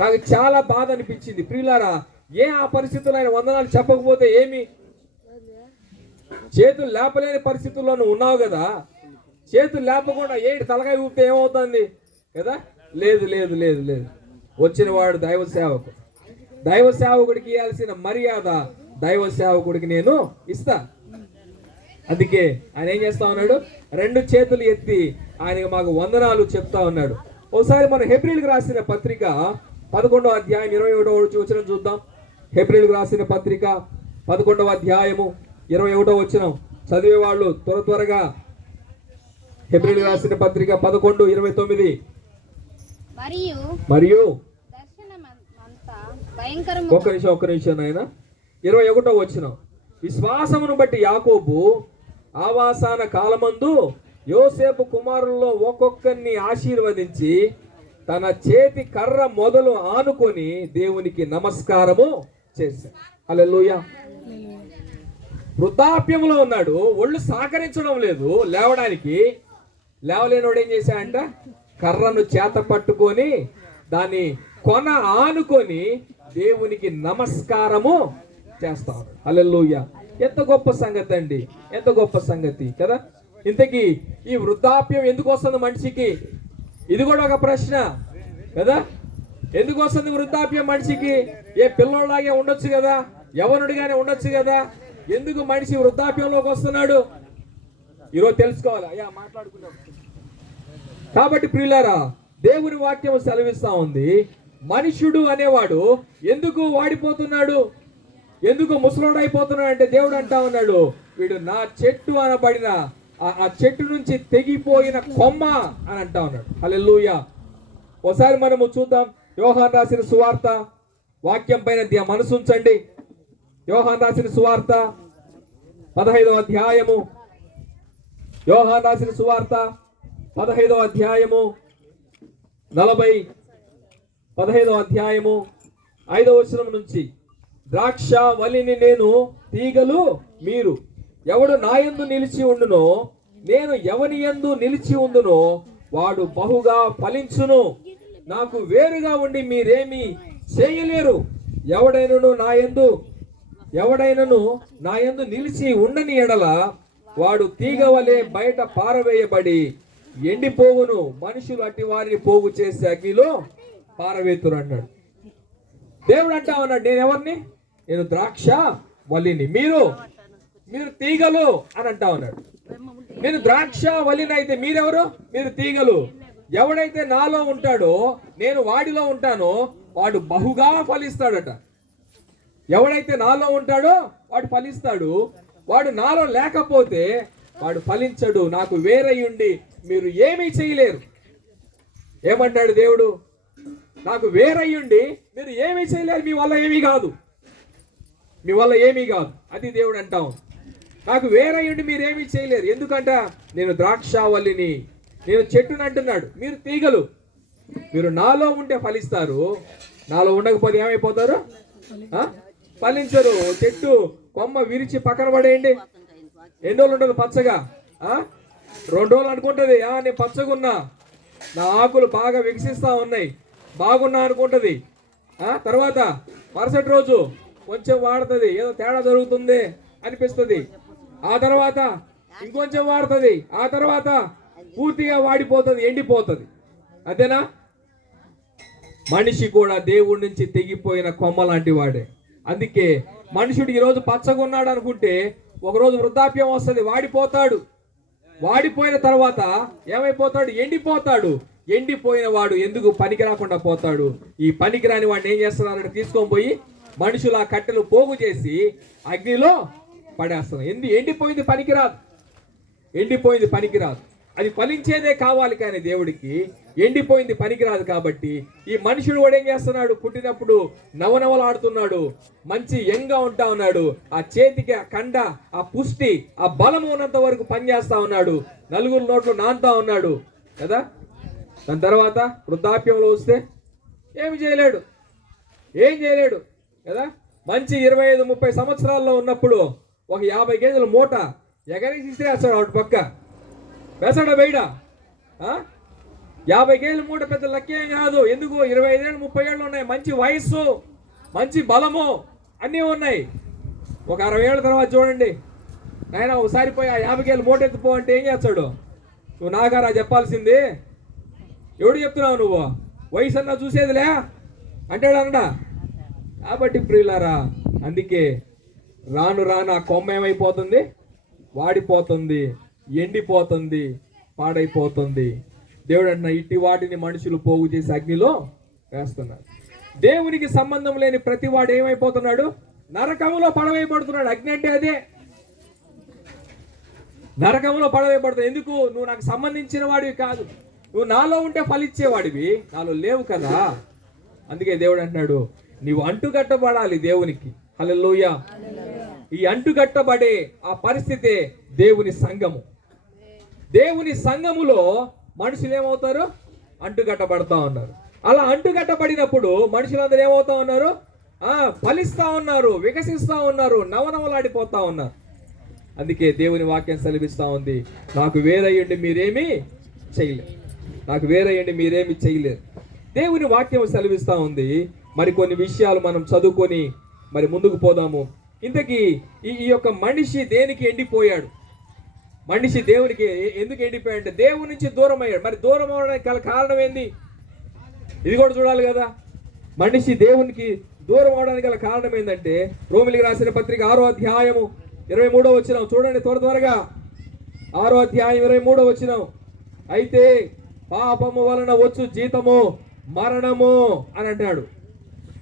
నాకు చాలా బాధ అనిపించింది. ప్రియులారా, ఆ పరిస్థితుల్లో ఆయన వందనాలు చెప్పకపోతే ఏమి? చేతులు లేపలేని పరిస్థితుల్లో నువ్వు ఉన్నావు కదా. చేతులు లేపకుండా తలకాయ ఊపితే ఏమవుతుంది కదా. లేదు, వచ్చిన వాడు దైవ సేవకుడికి ఇవ్వాల్సిన మర్యాద దైవ సేవకుడికి నేను ఇస్తా. అందుకే ఆయన ఏం చేస్తా ఉన్నాడు? 2 చేతులు ఎత్తి ఆయనకు మాకు వందనాలు చెప్తా ఉన్నాడు. ఒకసారి మన హెబ్రీయులకు రాసిన పత్రిక 11వ అధ్యాయం 21వ వచనం చూద్దాం. హెబ్రీయులకు రాసిన పత్రిక 11వ అధ్యాయము 21వ వచనం చదివే వాళ్ళు త్వరగా. హెబ్రీయులకు రాసిన పత్రిక 11:29. మరియు ఒక్క నిమిషం ఆయన 21వ వచనం. విశ్వాసమును బట్టి యాకోబు ఆవాసాన కాలమందు యోసేపు కుమారుల్లో ఒక్కొక్కరిని ఆశీర్వదించి తన చేతి కర్ర మొదలు ఆనుకొని దేవునికి నమస్కారము చేశాడు. హల్లెలూయా. వృద్ధాప్యంలో ఉన్నాడు, ఒళ్ళు సహకరించడం లేదు లేవడానికి. లేవలేనోడు ఏం చేశాడంట, కర్రను చేత పట్టుకొని దాన్ని కొన ఆనుకొని దేవునికి నమస్కారము చేస్తా ఉన్నాడు. హల్లెలూయా. ఎంత గొప్ప సంగతి అండి, ఎంత గొప్ప సంగతి కదా. ఇంతకీ ఈ వృద్ధాప్యం ఎందుకు వస్తుంది మనిషికి? ఇది కూడా ఒక ప్రశ్న కదా. ఎందుకు వస్తుంది వృద్ధాప్యం మనిషికి? ఏ పిల్లోళ్ళలాగే ఉండొచ్చు కదా, యవనుడిగానే ఉండొచ్చు కదా, ఎందుకు మనిషి వృద్ధాప్యంలోకి వస్తున్నాడు? ఈరోజు తెలుసుకోవాలి. అయ్యా మాట్లాడుకున్నాం కాబట్టి ప్రియులారా, దేవుని వాక్యం సెలవిస్తా ఉంది, మనుష్యుడు అనేవాడు ఎందుకు వాడిపోతున్నాడు, ఎందుకు ముసలోడైపోతున్నాడు అంటే దేవుడు అంటా ఉన్నాడు, వీడు నా చెట్టు అనబడిన ఆ చెట్టు నుంచి తెగిపోయిన కొమ్మ అని అంటా ఉన్నాడు. హల్లెలూయా. ఒకసారి మనము చూద్దాం యోహాను రాసిన సువార్త వాక్యం పైన మనసు ఉంచండి. యోహాను రాసిన సువార్త 15వ అధ్యాయము, యోహాను రాసిన సువార్త 15వ అధ్యాయము 15వ అధ్యాయము 5వ వచనం నుంచి, ద్రాక్ష వలిని నేను, తీగలు మీరు. ఎవడు నాయందు నిలిచి ఉండునో, నేను ఎవని యందు నిలిచి ఉండునో వాడు బహుగా ఫలించును. నాకు వేరుగా ఉండి మీరేమి చేయలేరు. ఎవడైనను నా యందు నిలిచి ఉండని ఎడల వాడు తీగ వలె బయట పారవేయబడి ఎండిపోవును. మనుషులు అట్టి వారిని పోగు చేసి అగ్నిలో పారవేతురు అన్నాడు. దేవుడు అంటా ఉన్నాడు, నేను ఎవరిని? నేను ద్రాక్ష వల్లిని, మీరు తీగలు అని అంటా ఉన్నాడు. నేను ద్రాక్ష వల్లిని అయితే మీరెవరు? మీరు తీగలు. ఎవడైతే నాలో ఉంటాడో, నేను వాడిలో ఉంటానో వాడు బహుగా ఫలిస్తాడట. ఎవడైతే నాలో ఉంటాడో వాడు ఫలిస్తాడు, వాడు నాలో లేకపోతే వాడు ఫలించడు. నాకు వేరయ్యుండి మీరు ఏమీ చేయలేరు. ఏమంటాడు దేవుడు? నాకు వేరయ్యుండి మీరు ఏమీ చేయలేరు, మీ వల్ల ఏమీ కాదు, మీ వల్ల ఏమీ కాదు. అది దేవుడు అంటాం. నాకు వేరయ్యుండి మీరు ఏమీ చేయలేరు. ఎందుకంట నేను ద్రాక్షావల్లిని, నేను చెట్టుని అంటున్నాడు. మీరు తీగలు. మీరు నాలో ఉంటే ఫలిస్తారు, నాలో ఉండకపోతే ఏమైపోతారు? ఫలించరు. చెట్టు కొమ్మ విరిచి పక్కన పడేయండి, ఎన్ని రోజులు ఉంటుంది పచ్చగా? 2 రోజులు అనుకుంటుంది, నేను పచ్చగున్నా, నా ఆకులు బాగా వికసిస్తా ఉన్నాయి, బాగున్నా అనుకుంటుంది. తర్వాత మరుసటి రోజు కొంచెం వాడుతుంది, ఏదో తేడా జరుగుతుంది అనిపిస్తుంది. ఆ తర్వాత ఇంకొంచెం వాడుతుంది, ఆ తర్వాత పూర్తిగా వాడిపోతుంది, ఎండిపోతుంది. అదేనా? మనిషి కూడా దేవుడి నుంచి తెగిపోయిన కొమ్మ లాంటి వాడే. అందుకే మనుషుడు ఈరోజు పచ్చగా ఉన్నాడు అనుకుంటే ఒకరోజు వృద్ధాప్యం వస్తుంది, వాడిపోతాడు. వాడిపోయిన తర్వాత ఏమైపోతాడు? ఎండిపోతాడు. ఎండిపోయిన వాడు ఎందుకు పనికి రాకుండా పోతాడు? ఈ పనికిరాని వాడిని ఏం చేస్తున్నారంటే తీసుకొని పోయి మనుషులు ఆ కట్టెలు పోగు చేసి అగ్నిలో పడేస్తున్నారు. ఎండిపోయింది పనికిరాదు, ఎండిపోయింది పనికిరాదు. అది ఫలించేదే కావాలి, కానీ దేవుడికి ఎండిపోయింది పనికిరాదు. కాబట్టి ఈ మనుషుడు కూడా ఏం చేస్తున్నాడు? పుట్టినప్పుడు నవనవలాడుతున్నాడు, మంచి యంగా ఉంటా ఉన్నాడు. ఆ చేతికి ఆ కండ, ఆ పుష్టి, ఆ బలము ఉన్నంత వరకు పనిచేస్తా ఉన్నాడు, నలుగురు నోట్లు నాంతా ఉన్నాడు కదా. దాని తర్వాత వృద్ధాప్యంలో వస్తే ఏమి చేయలేడు, ఏం చేయలేడు కదా. మంచి 25-30 సంవత్సరాల్లో ఉన్నప్పుడు ఒక 50 కేజీల మూట ఎగరేసి ఇసిరేస్తాడు వాటి పక్క. వేసాడా వేయడా? 50 కేజీల మూట పెద్ద లక్ష్యం కాదు. ఎందుకు? 25 ఏళ్ళు 30 ఏళ్ళు ఉన్నాయి, మంచి వయస్సు, మంచి బలము అన్నీ ఉన్నాయి. ఒక 60 ఏళ్ళ తర్వాత చూడండి, ఆయన ఒకసారి పోయి ఆ 50 కేజీల మూట ఎత్తుపో అంటే ఏం చేస్తాడు? నువ్వు నాగారా చెప్పాల్సింది, ఎవడు చెప్తున్నావు నువ్వు? వయసు అన్నా చూసేదిలే అంటాడు అన్నడా. కాబట్టి ప్రియులారా, అందుకే రాను రాను ఆ కొమ్మ ఏమైపోతుంది? వాడిపోతుంది, ఎండిపోతుంది, పాడైపోతుంది. దేవుడు అన్న ఇట్టి వాటిని మనుషులు పోగు చేసి అగ్నిలో వేస్తున్నారు. దేవునికి సంబంధం లేని ప్రతి వాడు ఏమైపోతున్నాడు? నరకములో పడవేయబడుతున్నాడు. అగ్ని అంటే అదే, నరకములో పడవేయబడుతున్నాడు. ఎందుకు? నువ్వు నాకు సంబంధించిన వాడివి కాదు, నువ్వు నాలో ఉంటే ఫలించేవాడివి, నాలో లేవు కదా. అందుకే దేవుడు అంటున్నాడు, నీవు అంటుకట్టబడాలి దేవునికి. హల్లెలూయా. ఈ అంటుకట్టబడే ఆ పరిస్థితే దేవుని సంఘము. దేవుని సంఘములో మనుషులు ఏమవుతారు? అంటుకట్టబడతా ఉన్నారు. అలా అంటుకట్టబడినప్పుడు మనుషులందరూ ఏమవుతా ఉన్నారు? ఫలిస్తా ఉన్నారు, వికసిస్తా ఉన్నారు, నవనవలాడిపోతా ఉన్నారు. అందుకే దేవుని వాక్యం సెలవిస్తా ఉంది, నాకు వేరయ్యండి మీరేమీ చేయలేరు, నాకు వేరయ్యండి మీరేమి చేయలేరు. దేవుని వాక్యం సెలవిస్తా ఉంది. మరి కొన్ని విషయాలు మనం చదువుకొని మరి ముందుకు పోదాము. ఇంతకీ ఈ యొక్క మనిషి దేనికి ఎండిపోయాడు? మనిషి దేవునికి ఎందుకు ఎండిపోయాడు? దేవుని నుంచి దూరం అయ్యాడు. మరి దూరం అవడానికి గల కారణం ఏంది? ఇది కూడా చూడాలి కదా. మనిషి దేవునికి దూరం అవడానికి గల కారణం ఏంటంటే, రోమిలికి రాసిన పత్రిక 6వ అధ్యాయము 23వ వచనం చూడండి త్వరగా. 6వ అధ్యాయం 23వ వచనం. అయితే పాపము వలన వచ్చు జీతము మరణము అని అంటాడు.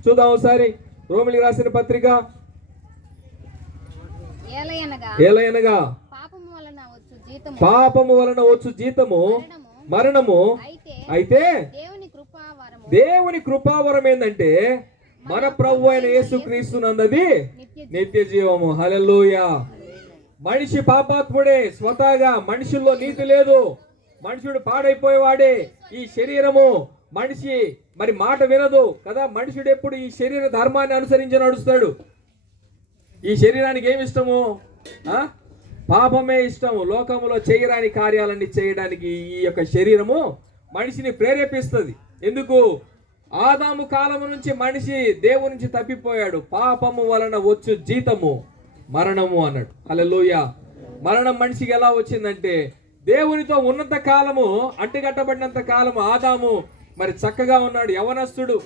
చూద్దాం ఒకసారి. రోమిలికి రాసిన పత్రిక. ఏలయనగా పాపము వలన వచ్చు జీతము మరణము. అయితే దేవుని కృపావరం ఏంటంటే, మన ప్రభు అయిన యేసుక్రీస్తునందది నిత్య జీవము. హల్లెలూయా. మనిషి పాపాత్ముడే, స్వతహాగా మనుషుల్లో నీతి లేదు, మనుషుడు పాడైపోయేవాడే. ఈ శరీరము మనిషి మరి మాట వినదు కదా. మనుషుడు ఎప్పుడు ఈ శరీర ధర్మాన్ని అనుసరించి నడుస్తాడు. ఈ శరీరానికి ఏమి ఇష్టము? పాపమే ఇష్టము. లోకములో చేయరాని కార్యాలన్నీ చేయడానికి ఈ యొక్క శరీరము మనిషిని ప్రేరేపిస్తుంది. ఎందుకు? ఆదాము కాలము నుంచి మనిషి దేవుని నుంచి తప్పిపోయాడు. పాపము వలన వచ్చు జీతము మరణము అన్నాడు. హల్లెలూయా. మరణం మనిషికి ఎలా వచ్చిందంటే, దేవునితో ఉన్నంత కాలము, అంటుకట్టబడినంత కాలము ఆదాము మరి చక్కగా ఉన్నాడు, యవనస్తుడు.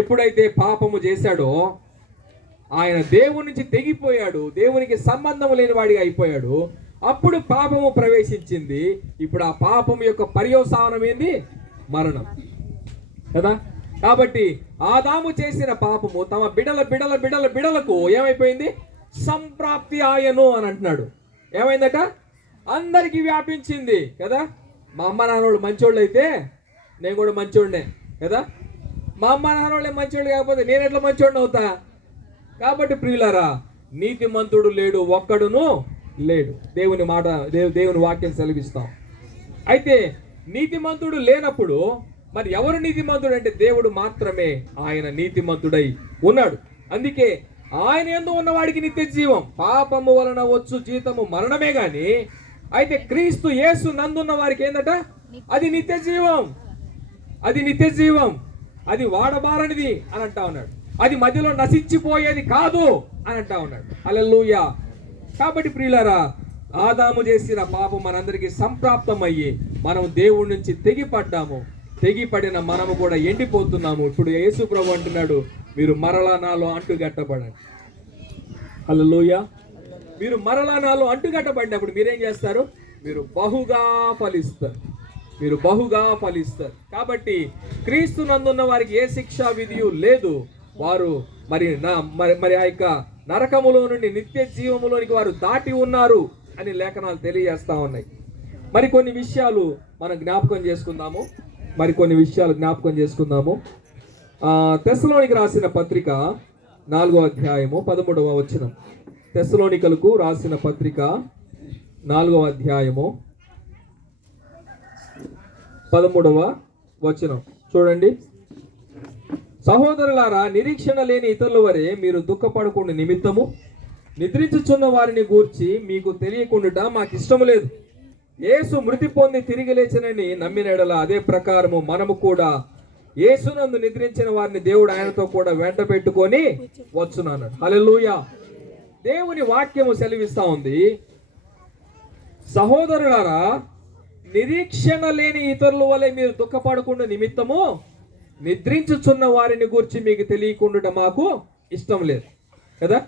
ఎప్పుడైతే పాపము చేశాడో ఆయన దేవుని నుంచి తెగిపోయాడు, దేవునికి సంబంధం లేని వాడిగా అయిపోయాడు. అప్పుడు పాపము ప్రవేశించింది. ఇప్పుడు ఆ పాపం యొక్క పర్యవసానం ఏంది? మరణం కదా. కాబట్టి ఆదాము చేసిన పాపము తమ బిడలకు ఏమైపోయింది? సంప్రాప్తి ఆయను అని అంటున్నాడు. ఏమైందట? అందరికీ వ్యాపించింది కదా. మా అమ్మ నాన్నోళ్ళు మంచోళ్ళు అయితే నేను కూడా మంచోడినే కదా. మా అమ్మ నాన్నోళ్ళే మంచోళ్ళు కాకపోతే నేను ఎట్లా మంచోడిని అవుతా? కాబట్టి ప్రియులారా, నీతిమంతుడు లేడు, ఒక్కడును లేడు. దేవుని మాట, దేవుని వాక్యం సెలవిస్తాం. అయితే నీతిమంతుడు లేనప్పుడు మరి ఎవరు నీతిమంతుడు అంటే దేవుడు మాత్రమే. ఆయన నీతిమంతుడై ఉన్నాడు. అందుకే ఆయన యందు ఉన్నవాడికి నిత్య జీవం. పాపము వలన వచ్చు జీతము మరణమే గాని, అయితే క్రీస్తు యేసు నందున్న వారికి ఏందట? అది నిత్య జీవం. అది నిత్య జీవం. అది వాడబారనిది అని అంటా ఉన్నాడు. అది మధ్యలో నశించిపోయేది కాదు అని అంటా ఉన్నాడు. హల్లెలూయా. కాబట్టి ప్రియులారా, ఆదాము చేసిన పాపం మనందరికీ సంప్రాప్తం అయ్యి మనం దేవుడి నుంచి తెగిపడ్డాము. తెగిపడిన మనము కూడా ఎండిపోతున్నాము. ఇప్పుడు యేసు ప్రభు అంటున్నాడు, మీరు మరలా నాలో అంటుగట్టబడండి. హల్లెలూయా. మీరు మరలా నాలో అంటుగట్టబడినప్పుడు మీరేం చేస్తారు? మీరు బహుగా ఫలిస్తారు. మీరు బహుగా ఫలిస్తారు. కాబట్టి క్రీస్తు నందున్న వారికి ఏ శిక్షా విధియు లేదు. వారు మరి ఆ యొక్క నరకములో నుండి నిత్య జీవములోనికి వారు దాటి ఉన్నారు అని లేఖనాలు తెలియజేస్తా ఉన్నాయి. మరికొన్ని విషయాలు మనం జ్ఞాపకం చేసుకుందాము. తెస్సలోనికి రాసిన పత్రిక 4వ అధ్యాయము 13వ వచనం. తెస్సలోనికలకు రాసిన పత్రిక 4వ అధ్యాయము 13వ వచనం చూడండి. సహోదరులారా, నిరీక్షణ లేని ఇతరుల వరే మీరు దుఃఖపడకుండా నిమిత్తము నిద్రించుచున్న వారిని గూర్చి మీకు తెలియకుండా మాకు ఇష్టం లేదు. యేసు మృతి పొంది తిరిగి లేచనని నమ్మినడలా అదే ప్రకారము మనము కూడా యేసునందు నిద్రించిన వారిని దేవుడు ఆయనతో కూడా వెంట పెట్టుకొని వచ్చునన్నాడు. హల్లెలూయా. దేవుని వాక్యము సెలవిస్తా ఉంది, సహోదరులారా, నిరీక్షణ లేని ఇతరుల వలె మీరు దుఃఖపడకుండా నిమిత్తము నిద్రించుచున్న వారిని గురించి మీకు తెలియకుండా మాకు ఇష్టం లేదు కదా.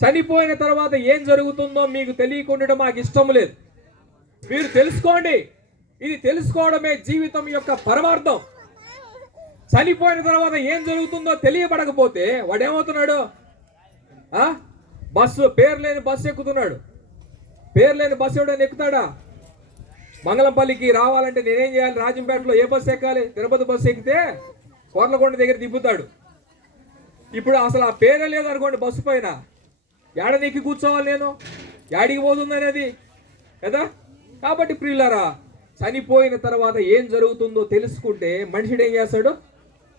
చనిపోయిన తర్వాత ఏం జరుగుతుందో మీకు తెలియకుండా మాకు ఇష్టం లేదు. మీరు తెలుసుకోండి. ఇది తెలుసుకోవడమే జీవితం యొక్క పరమార్థం. చనిపోయిన తర్వాత ఏం జరుగుతుందో తెలియబడకపోతే వాడు ఏమవుతున్నాడు? పేరు లేని బస్సు ఎక్కుతున్నాడు. పేరు లేని బస్సు ఎవడైనా ఎక్కుతాడా? మంగళంపల్లికి రావాలంటే నేనేం చేయాలి? రాజంపేటలో ఏ బస్సు ఎక్కాలి? తిరుపతి బస్సు ఎక్కితే కోర్లకొండ దగ్గర దింపుతాడు. ఇప్పుడు అసలు ఆ పేరే లేదు అనుకోండి బస్సు పైన, ఏడనెక్కి కూర్చోవాలి నేను? యాడికి పోతుంది అనేది కదా. కాబట్టి ప్రియులారా, చనిపోయిన తర్వాత ఏం జరుగుతుందో తెలుసుకుంటే మనిషిడు ఏం చేస్తాడు?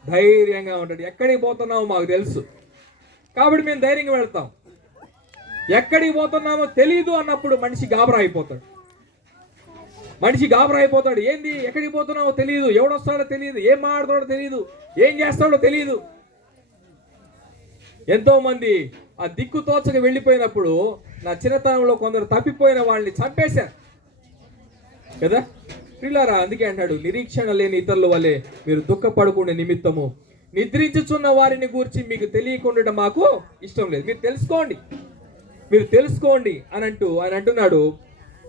ధైర్యంగా ఉంటాడు. ఎక్కడికి పోతున్నామో మాకు తెలుసు కాబట్టి మేము ధైర్యంగా వెళ్తాం. ఎక్కడికి పోతున్నామో తెలియదు అన్నప్పుడు మనిషి గాబరా అయిపోతాడు. ఏంది, ఎక్కడికి పోతున్నామో తెలియదు, ఎవడొస్తాడో తెలియదు, ఏం మాట్లాడతాడో తెలియదు, ఏం చేస్తాడో తెలియదు. ఎంతో మంది ఆ దిక్కు తోచక వెళ్ళిపోయినప్పుడు నా చిన్నతనంలో కొందరు తప్పిపోయిన వాళ్ళని చంపేశారు కదా పిల్లారా. అందుకే అంటాడు, నిరీక్షణ లేని ఇతరుల వల్లే మీరు దుఃఖపడుకునే నిమిత్తము నిద్రించుచున్న వారిని గురించి మీకు తెలియకుండా మాకు ఇష్టం లేదు. మీరు తెలుసుకోండి అని ఆయన అంటున్నాడు.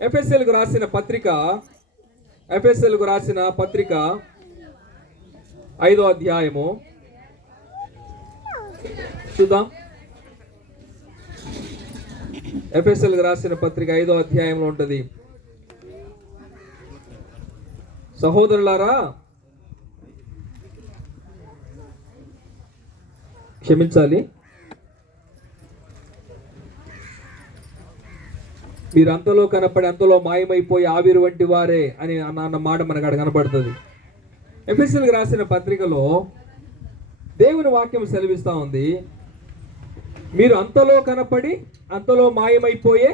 ఎఫెసీయులకు రాసిన పత్రిక 5వ అధ్యాయము చూద్దాం. ఎఫెసీయులకు రాసిన పత్రిక 5వ అధ్యాయంలో ఉంటది. సహోదరులారా, క్షమించాలి, మీరు అంతలో కనపడి అంతలో మాయమైపోయి ఆవిరి వంటి వారే అని అన్న మాట మనకు అక్కడ కనపడుతుంది. ఎఫెసీయులకు రాసిన పత్రికలో దేవుని వాక్యం సెలవిస్తూ ఉంది, మీరు అంతలో కనపడి అంతలో మాయమైపోయే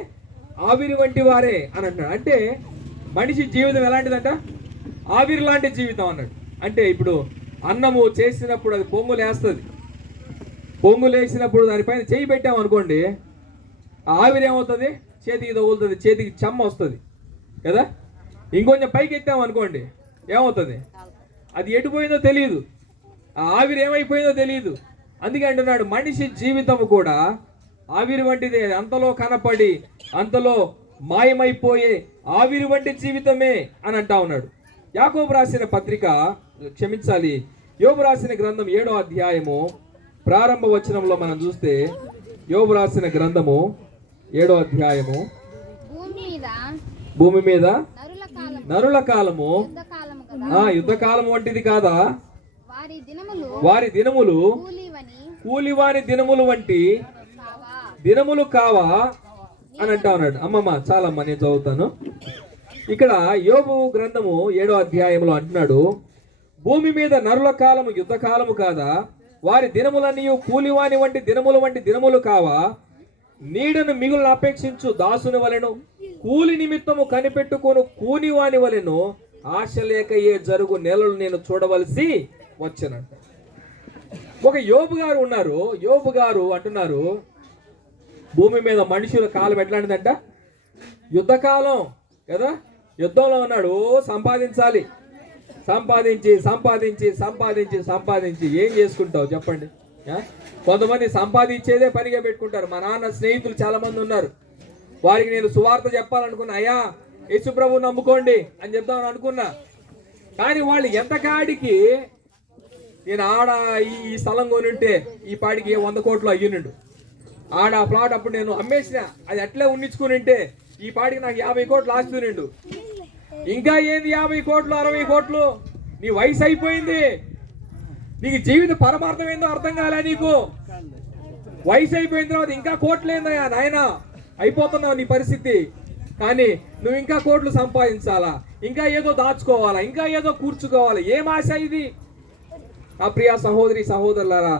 ఆవిరి వంటి వారే అని అంటున్నాడు. అంటే మనిషి జీవితం ఎలాంటిదంట? ఆవిరి లాంటి జీవితం అన్నాడు. అంటే ఇప్పుడు అన్నము చేసినప్పుడు అది పొంగులు వేసినప్పుడు దానిపైన చేయి పెట్టాం అనుకోండి, ఆవిరి ఏమవుతుంది? చేతికి తగులుతుంది, చేతికి చెమ్మ వస్తుంది కదా. ఇంకొంచెం పైకి ఎత్తాం అనుకోండి, ఏమవుతుంది? అది ఎటుపోయిందో తెలియదు, ఆ ఆవిరి ఏమైపోయిందో తెలియదు. అందుకే అంటున్నాడు, మనిషి జీవితం కూడా ఆవిరి వంటిదే, అంతలో కనపడి అంతలో మాయమైపోయే ఆవిరి వంటి జీవితమే అని అంటా ఉన్నాడు. యోబు రాసిన గ్రంథం 7వ అధ్యాయము ప్రారంభ వచనంలో మనం చూస్తే, యోబు రాసిన గ్రంథము 7వ అధ్యాయము, భూమి మీద నరుల కాలము యుద్ధ కాలం వంటిది కాదా, వారి దినములు కూలివాని దినములు వంటి దినములు కావా అని అంటా ఉన్నాడు. అమ్మమ్మ చాలమ్మ, నేను చదువుతాను. ఇక్కడ యోబు గ్రంథము 7వ అధ్యాయంలో అంటున్నాడు, భూమి మీద నరుల కాలము యుద్ధ కాలము కాదా, వారి దినములన్నీ కూలివాని వంటి దినములు కావా, నీడను మిగులను అపేక్షించు దాసుని వలెను, కూలి నిమిత్తము కనిపెట్టుకోను కూనివాని వలెను, ఆశ లేక ఏ జరుగు నెలలు నేను చూడవలసి వచ్చానంట. ఒక యోబు గారు ఉన్నారు. యోబు గారు అంటున్నారు, భూమి మీద మనుషుల కాలం ఎట్లాంటిదంట? యుద్ధకాలం కదా. యుద్ధంలో ఉన్నాడు, సంపాదించాలి, సంపాదించి ఏం చేసుకుంటావు చెప్పండి? కొంతమంది సంపాదించేదే పనిగా పెట్టుకుంటారు. మా నాన్న స్నేహితులు చాలా మంది ఉన్నారు. వారికి నేను సువార్త చెప్పాలనుకున్నా, అయ్యా యేసు ప్రభువు నమ్ముకోండి అని చెప్తామని అనుకున్నా. కానీ వాళ్ళు ఎంతకాడికి నేను ఆడ ఈ స్థలం కొనుంటే ఈ పాడికి 100 కోట్లు అయ్యునుండు, ఆడ ప్లాట్ అప్పుడు నేను అమ్మేసిన, అది అట్లే ఉన్నించుకుని ఉంటే ఈ పాడికి నాకు 50 కోట్లు ఆస్తునిండు. ఇంకా ఏంది 50 కోట్లు 60 కోట్లు? నీ వయసు అయిపోయింది, నీకు జీవిత పరమార్థం ఏందో అర్థం కాలే. నీకు వయసు అయిపోయిన తర్వాత ఇంకా కోట్లు ఏందయ్యా నాయన, అయిపోతున్నావు నీ పరిస్థితి. కానీ నువ్వు ఇంకా కోట్లు సంపాదించాలా, ఇంకా ఏదో దాచుకోవాలా, ఇంకా ఏదో కూర్చుకోవాలా. ఏం ఆశ ఇది? ఆ ప్రియ సహోదరులారా,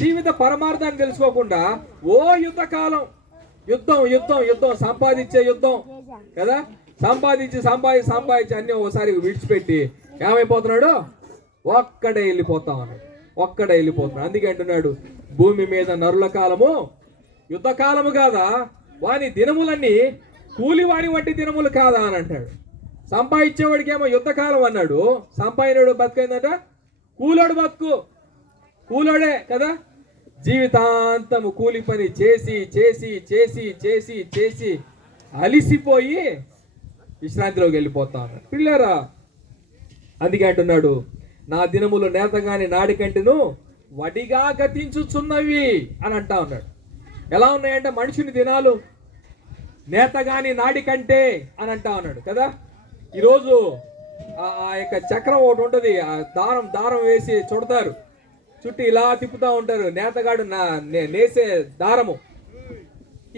జీవిత పరమార్థాన్ని తెలుసుకోకుండా ఓ యుద్ధకాలం, యుద్ధం సంపాదించే యుద్ధం కదా. సంపాదించి అన్ని ఒకసారి విడిచిపెట్టి ఏమైపోతున్నాడు? ఒక్కడే వెళ్ళిపోతున్నాడు. అందుకే అంటున్నాడు, భూమి మీద నరుల కాలము యుద్ధ కాలము కాదా, వాని దినములన్నీ కూలివాని వంటి దినములు కాదా అని అంటాడు. సంపాదించేవాడికి ఏమో యుద్ధకాలం అన్నాడు, సంపాదించాడు బతుకైందట కూలోడు బతుకు, కూలోడే కదా. జీవితాంతము కూలి పని చేసి అలిసిపోయి విశ్రాంతిలోకి వెళ్ళిపోతాను పిల్లరా. అందుకే అంటున్నాడు, నా దినములు నేతగాని నాడి కంటెను వడిగా గతించుచున్నవి అని అంటా ఉన్నాడు. ఎలా ఉన్నాయంటే మనుషుని దినాలు నేతగాని నాడి కంటే అని అంటా ఉన్నాడు కదా. ఈరోజు ఆ యొక్క చక్రం ఒకటి ఉంటుంది, ఆ దారం వేసి చుడతారు, చుట్టూ ఇలా తిప్పుతూ ఉంటారు. నేతగాడు నేసే దారము.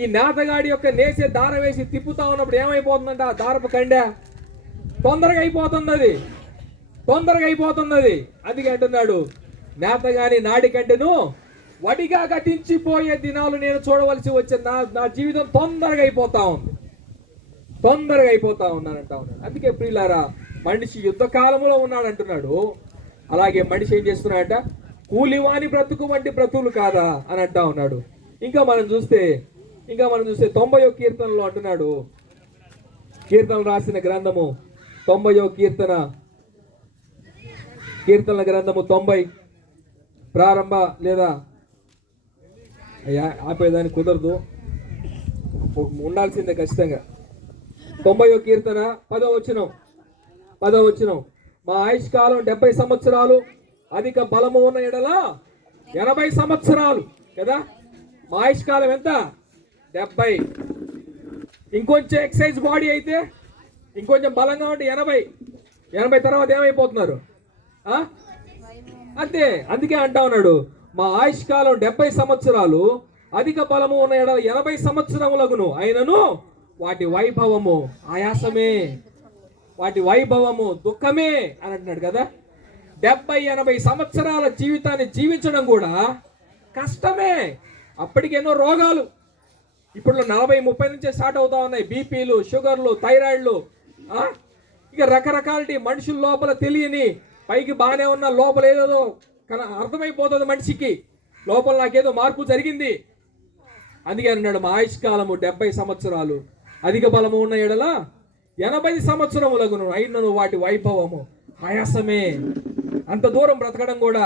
ఈ నేతగాడి యొక్క నేసే దారం వేసి తిప్పుతా ఉన్నప్పుడు ఏమైపోతుందంటే ఆ దారపు కండె తొందరగా అయిపోతున్నది. అందుకే అంటున్నాడు, నేత గాని నాడి కంటేను వడిగా గతించిపోయే దినాలు నేను చూడవలసి వచ్చే నా జీవితం తొందరగా అయిపోతా ఉన్నానంటా ఉన్నాడు. అందుకే ప్రియులారా, మనిషి యుద్ధ కాలంలో ఉన్నాడు అంటున్నాడు. అలాగే మనిషి ఏం చేస్తున్నాడంట, కూలివాని బ్రతుకు వంటి బ్రతుకులు కాదా అని అంటా ఉన్నాడు. ఇంకా మనం చూస్తే 90వ కీర్తనలో అంటున్నాడు, కీర్తనలు రాసిన గ్రంథము 90వ కీర్తనల గ్రంథము 90 ప్రారంభ లేదా ఆపేదాన్ని కుదరదు, ఉండాల్సిందే ఖచ్చితంగా. 90వ కీర్తన 10వ వచనం, మా ఆయుష్కాలం 70 సంవత్సరాలు, అధిక బలము ఉన్న ఎడల 80 సంవత్సరాలు కదా. మా ఆయుష్కాలం ఎంత? 70. ఇంకొంచెం ఎక్సైజ్ బాడీ అయితే, ఇంకొంచెం బలంగా ఉంటే 80 తర్వాత ఏమైపోతున్నారు అంతే. అందుకే అంటా ఉన్నాడు, మా ఆయుష్కాలం 70 సంవత్సరాలు, అధిక బలము ఉన్న ఎడల 80 సంవత్సరములగును, అయినను వాటి వైభవము ఆయాసమే, వాటి వైభవము దుఃఖమే అని అంటున్నాడు కదా. 70-80 సంవత్సరాల జీవితాన్ని జీవించడం కూడా కష్టమే. అప్పటికి ఎన్నో రోగాలు, ఇప్పుడు 40-30 నుంచే స్టార్ట్ అవుతా ఉన్నాయి. బీపీలు, షుగర్లు, థైరాయిడ్లు, ఇక రకరకాలటి మనుషుల లోపల తెలియని, పైకి బాగానే ఉన్న లోపల ఏదో అర్థమైపోతుంది మనిషికి, లోపల నాకేదో మార్పు జరిగింది. అందుకే అన్నాడు, మా ఆయుష్కాలము 70 సంవత్సరాలు, అధిక బలము ఉన్న ఎడల 80 సంవత్సరములగును, అయినను వాటి వైభవము ఆయాసమే. అంత దూరం బ్రతకడం కూడా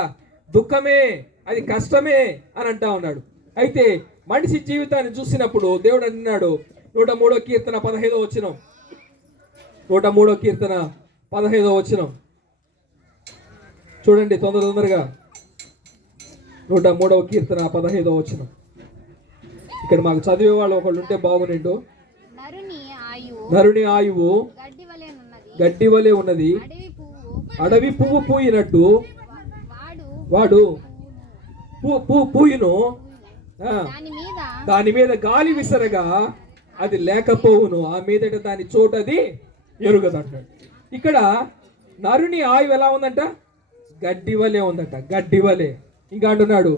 దుఃఖమే, అది కష్టమే అని అంటా ఉన్నాడు. అయితే మనిషి జీవితాన్ని చూసినప్పుడు దేవుడు అన్నాడు, 103వ కీర్తన 15వ వచనం, 103వ కీర్తన 15వ వచనం చూడండి తొందరగా. 103వ కీర్తన 15వ వచనం. ఇక్కడ మాకు చదివే వాళ్ళు ఒకళ్ళు ఉంటే బాగునిండు. నరుని ఆయువు గడ్డి వలె ఉన్నది, అడవి పువ్వు పూయినట్టు వాడు పూయును, దాని మీద గాలి విసరగా అది లేకపోవును, ఆ మీదట దాని చోటు అది ఎరుగదంటాడు. ఇక్కడ నరుని ఆయువు ఎలా ఉందంట? గడ్డి వలె ఉందట, గడ్డి వలె. ఇంకా అంటున్నాడు,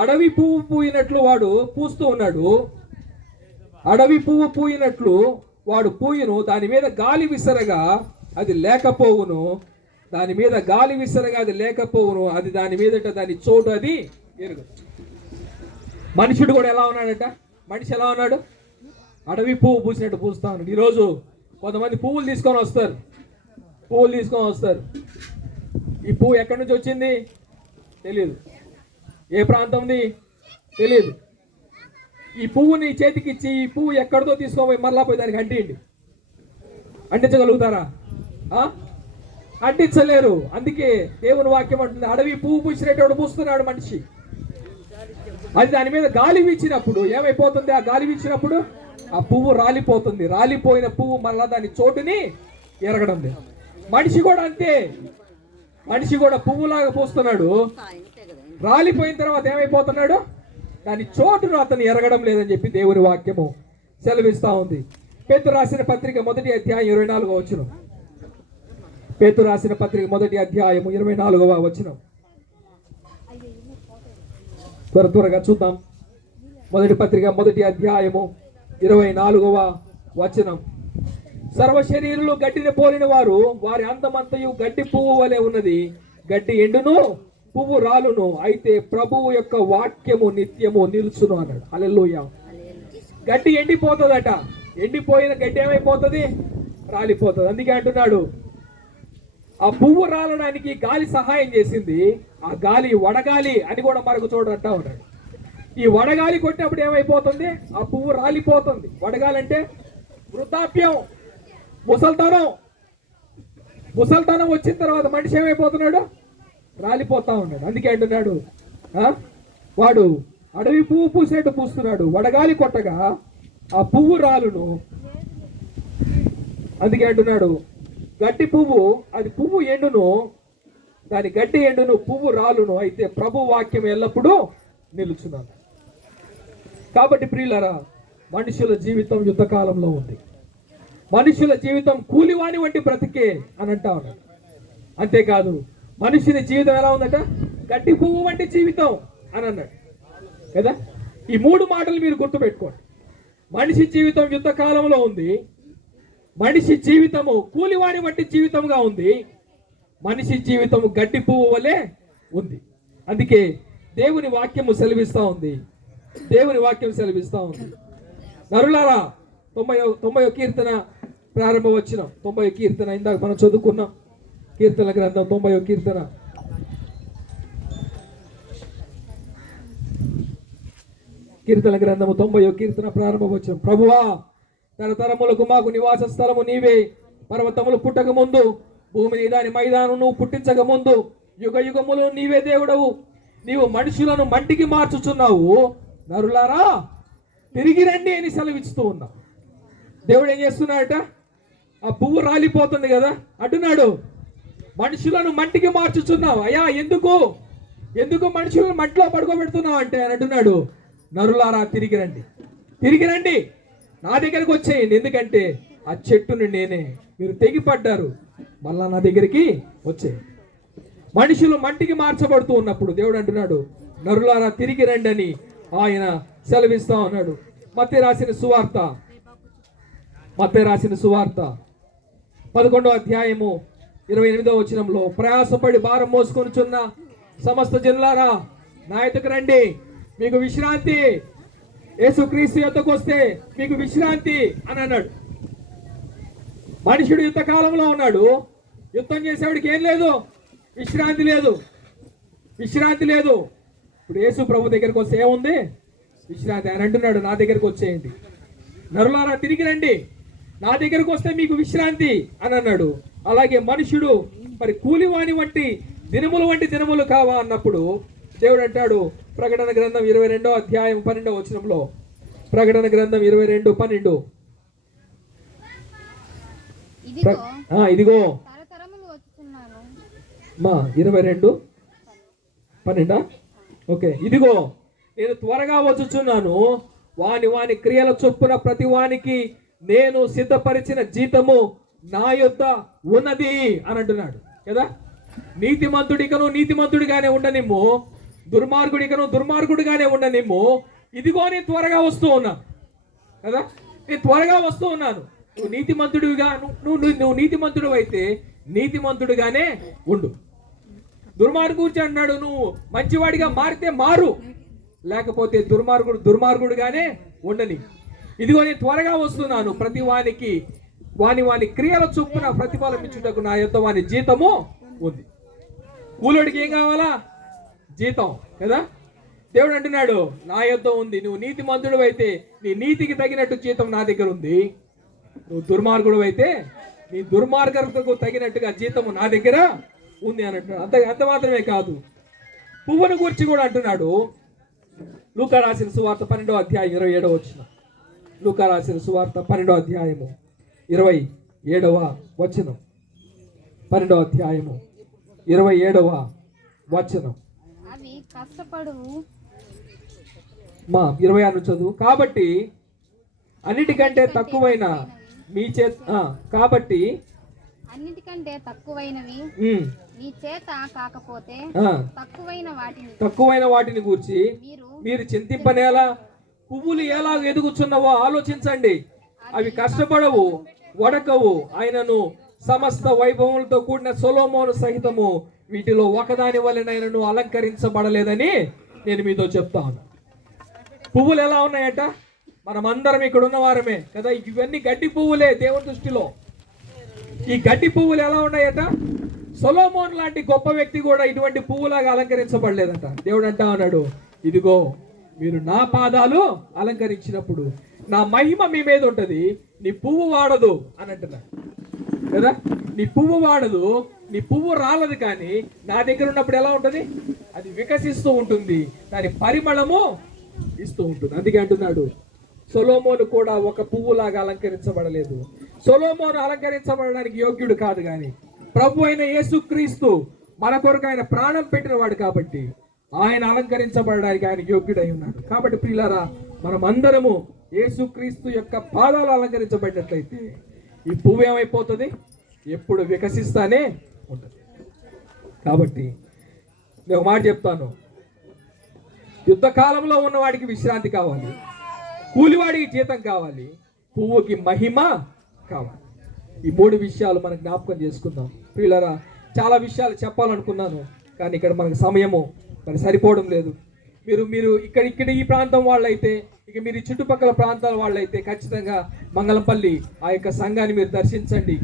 అడవి పువ్వు పూయినట్లు వాడు పూస్తూ ఉన్నాడు, అడవి పువ్వు పూయినట్లు వాడు పూయును, దాని మీద గాలి విసరగా అది లేకపోవును, దాని మీద గాలి విసరగా అది లేకపోవును, అది దాని మీదట దాని చోటు అది ఎరుగు. మనుషుడు కూడా ఎలా ఉన్నాడట? మనిషి ఎలా ఉన్నాడు? అడవి పువ్వు పూసినట్టు పూస్తా ఉన్నాడు. ఈరోజు కొంతమంది పువ్వులు తీసుకొని వస్తారు. ఈ పువ్వు ఎక్కడి నుంచి వచ్చింది తెలియదు, ఏ ప్రాంతంది తెలియదు. ఈ పువ్వుని చేతికి ఇచ్చి ఈ పువ్వు ఎక్కడితో తీసుకోపోయి మరలా పోయి దానికి అంటించగలుగుతారా? అంటించలేరు. అందుకే దేవుని వాక్యం అంటుంది, అడవి పువ్వు పూసినట్టు పూస్తున్నాడు మనిషి. అది దాని మీద గాలి వీచినప్పుడు ఏమైపోతుంది? ఆ గాలి వీచినప్పుడు ఆ పువ్వు రాలిపోతుంది. రాలిపోయిన పువ్వు మళ్ళా దాని చోటుని ఎరగడం లేదు. మనిషి కూడా అంతే, మనిషి కూడా పువ్వులాగా పూస్తున్నాడు, రాలిపోయిన తర్వాత ఏమైపోతున్నాడు? దాని చోటును అతను ఎరగడం లేదని చెప్పి దేవుని వాక్యము సెలవిస్తా ఉంది. పేతురు రాసిన పత్రిక 1వ అధ్యాయం 24వ వచనం. పేతురు రాసిన పత్రిక 1వ అధ్యాయం 24వ వచనం. త్వరగా చూద్దాం. మొదటి పత్రిక 1వ అధ్యాయము 24వ వచనం. సర్వ శరీరులు గడ్డిని పోలిన వారు, వారి అందమంతయు గడ్డి పువ్వు వలె ఉన్నది, గడ్డి ఎండును పువ్వు రాలును, అయితే ప్రభువు యొక్క వాక్యము నిత్యము నిలుచును అన్నాడు. హల్లెలూయా. గడ్డి ఎండిపోతుందట, ఎండిపోయిన గడ్డి ఏమైపోతుంది? రాలిపోతుంది. అందుకే అంటున్నాడు, ఆ పువ్వు రాలడానికి గాలి సహాయం చేసింది. ఆ గాలి వడగాలి అని కూడా మరొక చోట అంటా ఉన్నాడు. ఈ వడగాలి కొట్టినప్పుడు ఏమైపోతుంది? ఆ పువ్వు రాలిపోతుంది. వడగాలి అంటే వృద్ధాప్యం, ముసల్తనం వచ్చిన తర్వాత మనిషి ఏమైపోతున్నాడు? రాలిపోతా ఉన్నాడు. అందుకే అంటున్నాడు, వాడు అడవి పువ్వు పూసినట్టు పూస్తున్నాడు, వడగాలి కొట్టగా ఆ పువ్వు రాలును. అందుకే అంటున్నాడు, గడ్డి పువ్వు, అది పువ్వు ఎండును, దాని గడ్డి ఎండును, పువ్వు రాలును, అయితే ప్రభు వాక్యం ఎల్లప్పుడూ నిలుచున్నాను. కాబట్టి ప్రియులారా, మనుషుల జీవితం యుద్ధకాలంలో ఉంది. మనుషుల జీవితం కూలివాని వంటి బ్రతికే అని అంటా ఉన్నాడు. అంతేకాదు మనుషుని జీవితం ఎలా ఉందట, గడ్డి పువ్వు వంటి జీవితం అని అన్నాడు కదా. ఈ 3 మాటలు మీరు గుర్తుపెట్టుకోండి. మనిషి జీవితం యుద్ధ కాలంలో ఉంది, మనిషి జీవితము కూలివాని వంటి జీవితంగా ఉంది, మనిషి జీవితం గడ్డి పువ్వు వలె ఉంది. అందుకే దేవుని వాక్యము సెలవిస్తా ఉంది, దేవుని వాక్యం సెలవిస్తా ఉంది. నరులారా 90వ కీర్తన ప్రారంభ వచనం, 90వ కీర్తన ఇందాక మనం చదువుకున్నాం. కీర్తన గ్రంథం 90వ కీర్తన, కీర్తన గ్రంథము 90వ కీర్తన ప్రారంభ వచనం. ప్రభువా, తరతరములకు మాకు నివాస స్థలము నీవే. పర్వతములు పుట్టక ముందు, భూమిని దాని మైదానం నువ్వు పుట్టించక ముందు, యుగ యుగములు నీవే దేవుడవు. నీవు మనుషులను మంటికి మార్చుచున్నావు. నరులారా తిరిగి రండి అని సెలవిస్తూ ఉన్నావు. దేవుడు ఏం చేస్తున్నాడట, ఆ పువ్వు రాలిపోతుంది కదా అంటున్నాడు, మనుషులను మంటికి మార్చుచున్నావు. అయ్యా ఎందుకు మనుషులను మంటిలో పడుకోబెడుతున్నావు అంటే అని అంటున్నాడు, నరులారా తిరిగి రండి, నా దగ్గరకు వచ్చేయండి. ఎందుకంటే ఆ చెట్టుని నేనే, మీరు తెగిపడ్డారు, మళ్ళా నా దగ్గరికి వచ్చేయండి. మనుషులు మంటికి మార్చబడుతూ ఉన్నప్పుడు దేవుడు అంటున్నాడు, నరులారా తిరిగి రండి అని ఆయన సెలవిస్తా ఉన్నాడు. మత్తయి రాసిన సువార్త 11వ అధ్యాయము 28వ వచనంలో, ప్రయాసపడి భారం మోసుకొనుచున్న సమస్త జనులారా నా యొద్దకు రండి, మీకు విశ్రాంతి. యేసుక్రీస్తు యొద్దకు వస్తే మీకు విశ్రాంతి అని అన్నాడు. మనుషుడు యుద్ధ కాలంలో ఉన్నాడు, యుద్ధం చేసేవాడికి ఏం లేదు, విశ్రాంతి లేదు. ఇప్పుడు యేసు ప్రభు దగ్గరికి వస్తే ఏముంది, విశ్రాంతి. ఆయన అంటున్నాడు, నా దగ్గరకు వచ్చేయండి, నరులారా తిరిగి రండి, నా దగ్గరకు వస్తే మీకు విశ్రాంతి అని అన్నాడు. అలాగే మనుషుడు మరి కూలివాని వంటి దినములు కావా అన్నప్పుడు దేవుడు అంటాడు, ప్రకటన గ్రంథం 22వ అధ్యాయం 12వ వచనంలో, ప్రకటన గ్రంథం 22:12, ఇదిగో 22:12, ఓకే, ఇదిగో నేను త్వరగా వచ్చుచున్నాను, వాని క్రియల చొప్పున ప్రతి వానికి నేను సిద్ధపరిచిన జీతము నా యొద్ద ఉన్నది అని అంటున్నాడు కదా. నీతిమంతుడిగానే ఉండనిమ్ము, దుర్మార్గుడిగానే ఉండనిమ్ము. ఇదిగో నేను త్వరగా వస్తూ ఉన్నాను కదా, నేను త్వరగా వస్తూ ఉన్నాను. నువ్వు నీతిమంతుడు అయితే నీతిమంతుడిగానే ఉండు. దుర్మార్గుడు అన్నాడు, నువ్వు మంచివాడిగా మారితే మారు, లేకపోతే దుర్మార్గుడుగానే ఉండని. ఇదిగో నేను త్వరగా వస్తున్నాను, ప్రతి వానికి వాని క్రియల చొప్పున ప్రతిఫలం ఇచ్చుటకు నా యొద్ద వాని జీతము ఉంది. కూలోడికి ఏం కావాలా, జీతం కదా. దేవుడు అంటున్నాడు, నా యొద్ద ఉంది. నువ్వు నీతిమంతుడు అయితే నీ నీతికి తగినట్టు జీతం నా దగ్గర ఉంది, నువ్వు దుర్మార్గుడు అయితే నీ దుర్మార్గతకు తగినట్టుగా జీతము నా దగ్గర ఉంది అని అంటున్నాడు. అంత మాత్రమే కాదు, పువ్వును గురించి కూడా అంటున్నాడు. లూకా రాసిన సువార్త 12వ అధ్యాయం 27వ వచనం, లూకా రాసిన సువార్త 12వ అధ్యాయము 27వ వచనం, 12వ అధ్యాయము 27వ వచనం. అవి కష్టపడు 26 చదువు. కాబట్టి అన్నిటికంటే తక్కువైన మీ చేత కాబట్టి అన్నిటికంటే తక్కువైనవి నీ చేత కాకపోతే తక్కువైన వాటిని గూర్చి మీరు చింతింపనేలా. పువ్వులు ఎలా ఎదుగుచున్నవో ఆలోచించండి, అవి కష్టపడవు, వడకవు. ఆయనను సమస్త వైభవములతో కూడిన సొలొమోను సహితము వీటిలో ఒకదాని వలెనైనను అలంకరించబడలేదని నేను మీతో చెప్తాను. పువ్వులు ఎలా ఉన్నాయట, మనమందరం ఇక్కడ ఉన్న వారమే కదా, ఇవన్నీ గడ్డి పువ్వులే దేవుని దృష్టిలో. ఈ గడ్డి పువ్వులు ఎలా ఉన్నాయట, సొలొమోను లాంటి గొప్ప వ్యక్తి కూడా ఇటువంటి పువ్వులాగా అలంకరించబడలేదట. దేవుడు అంటా ఉన్నాడు, ఇదిగో మీరు నా పాదాలు అలంకరించినప్పుడు నా మహిమ మీ మీద ఉంటది, నీ పువ్వు వాడదు అని అంటున్నా కదా. నీ పువ్వు వాడదు, నీ పువ్వు రాలదు, కానీ నా దగ్గర ఉన్నప్పుడు ఎలా ఉంటుంది, అది వికసిస్తూ ఉంటుంది, దాని పరిమళము ఇస్తూ ఉంటుంది. అందుకే అంటున్నాడు, సొలొమోను కూడా ఒక పువ్వులాగా అలంకరించబడలేదు. సొలొమోను అలంకరించబడడానికి యోగ్యుడు కాదు, కానీ ప్రభు అయిన యేసుక్రీస్తు మన కొరకు ఆయన ప్రాణం పెట్టిన వాడు కాబట్టి ఆయన అలంకరించబడడానికి ఆయన యోగ్యుడై ఉన్నాడు. కాబట్టి ప్రియులారా, మనం అందరము యేసుక్రీస్తు యొక్క పాదాలు అలంకరించబడినట్లయితే ఈ పువ్వు ఏమైపోతుంది, ఎప్పుడు వికసిస్తానే ఉంటుంది. కాబట్టి నేను ఒక మాట చెప్తాను, యుద్ధ కాలంలో ఉన్నవాడికి విశ్రాంతి కావాలి, కూలివాడికి జీతం కావాలి, పువ్వుకి మహిమ కావాలి. ఈ 3 విషయాలు మనం జ్ఞాపకం చేసుకుందాం. పిల్లరా, చాలా విషయాలు చెప్పాలనుకున్నాను, కానీ ఇక్కడ మనకు సమయము మరి సరిపోవడం లేదు. మీరు ఇక్కడ ఈ ప్రాంతం వాళ్ళైతే, ఇక మీరు చుట్టుపక్కల ప్రాంతాల వాళ్ళైతే ఖచ్చితంగా మంగళంపల్లి ఆ యొక్క సంఘాన్ని మీరు దర్శించండి.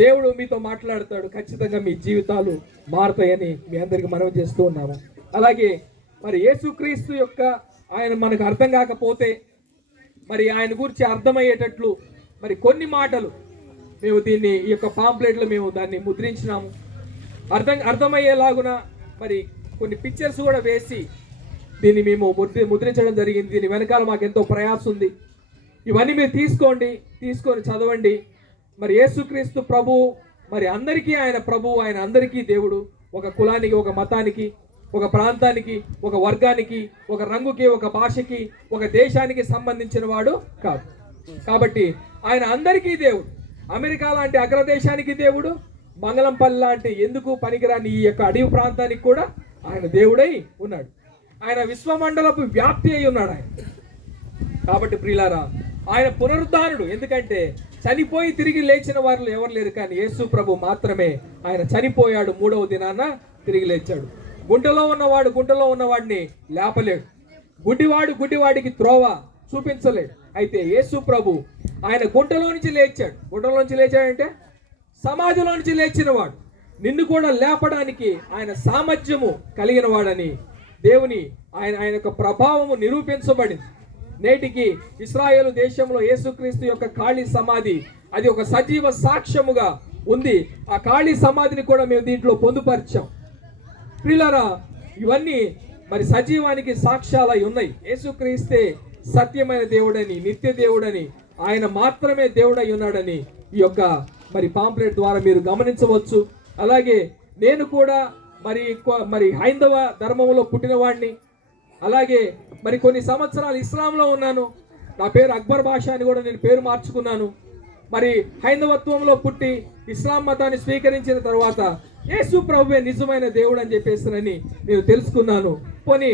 దేవుడు మీతో మాట్లాడతాడు, ఖచ్చితంగా మీ జీవితాలు మారుతాయని మీ అందరికీ మనవి చేస్తూ ఉన్నాము. అలాగే మరి యేసుక్రీస్తు యొక్క ఆయన మనకు అర్థం కాకపోతే, మరి ఆయన గురించి అర్థమయ్యేటట్లు మరి కొన్ని మాటలు మేము దీన్ని ఈ యొక్క పాంప్లెట్లో మేము దాన్ని ముద్రించినాము. అర్థమయ్యేలాగున మరి కొన్ని పిక్చర్స్ కూడా వేసి దీన్ని మేము ముద్రించడం జరిగింది. దీని వెనకాల మాకు ఎంతో ప్రయాసం ఉంది. ఇవన్నీ మీరు తీసుకొని చదవండి. మరి యేసుక్రీస్తు ప్రభు మరి అందరికీ ఆయన ప్రభు, ఆయన అందరికీ దేవుడు. ఒక కులానికి, ఒక మతానికి, ఒక ప్రాంతానికి, ఒక వర్గానికి, ఒక రంగుకి, ఒక భాషకి, ఒక దేశానికి సంబంధించిన వాడు కాదు. కాబట్టి ఆయన అందరికీ దేవుడు. అమెరికా లాంటి అగ్రదేశానికి దేవుడు, మంగళంపల్లి లాంటి ఎందుకు పనికిరాని ఈ యొక్క అడవి ప్రాంతానికి కూడా ఆయన దేవుడై ఉన్నాడు. ఆయన విశ్వమండలపు వ్యాప్తి అయి ఉన్నాడు ఆయన. కాబట్టి ప్రియులారా, ఆయన పునరుద్ధానుడు. ఎందుకంటే చనిపోయి తిరిగి లేచిన వారిలో ఎవరు లేరు, కానీ యేసు ప్రభు మాత్రమే. ఆయన చనిపోయాడు, 3వ దినాన తిరిగి లేచాడు. గుంటలో ఉన్నవాడిని లేపలేడు. గుడ్డివాడికి త్రోవ చూపించలేడు. అయితే యేసు ప్రభు ఆయన గుంటలో నుంచి లేచాడంటే సమాజంలో నుంచి లేచినవాడు. నిన్ను కూడా లేపడానికి ఆయన సామర్థ్యము కలిగిన వాడని దేవుని ఆయన యొక్క ప్రభావము నిరూపించబడింది. నేటికి ఇశ్రాయేలు దేశంలో యేసుక్రీస్తు యొక్క ఖాళీ సమాధి అది ఒక సజీవ సాక్ష్యముగా ఉంది. ఆ ఖాళీ సమాధిని కూడా మేము దీంట్లో పొందుపరిచాం. ప్రియులారా, ఇవన్నీ మరి సజీవానికి సాక్ష్యాలై ఉన్నాయి. యేసుక్రీస్తే సత్యమైన దేవుడని, నిత్య దేవుడని, ఆయన మాత్రమే దేవుడై ఉన్నాడని ఈ యొక్క మరి పాంప్లెట్ ద్వారా మీరు గమనించవచ్చు. అలాగే నేను కూడా మరి హైందవ ధర్మంలో పుట్టినవాడిని. అలాగే మరి కొన్ని సంవత్సరాలు ఇస్లాంలో ఉన్నాను. నా పేరు అక్బర్ బాషా అని కూడా నేను పేరు మార్చుకున్నాను. మరి హైందవత్వంలో పుట్టి ఇస్లాం మతాన్ని స్వీకరించిన తర్వాత యేసు ప్రభువే నిజమైన దేవుడు అని చెప్పేసినని నేను తెలుసుకున్నాను. పోనీ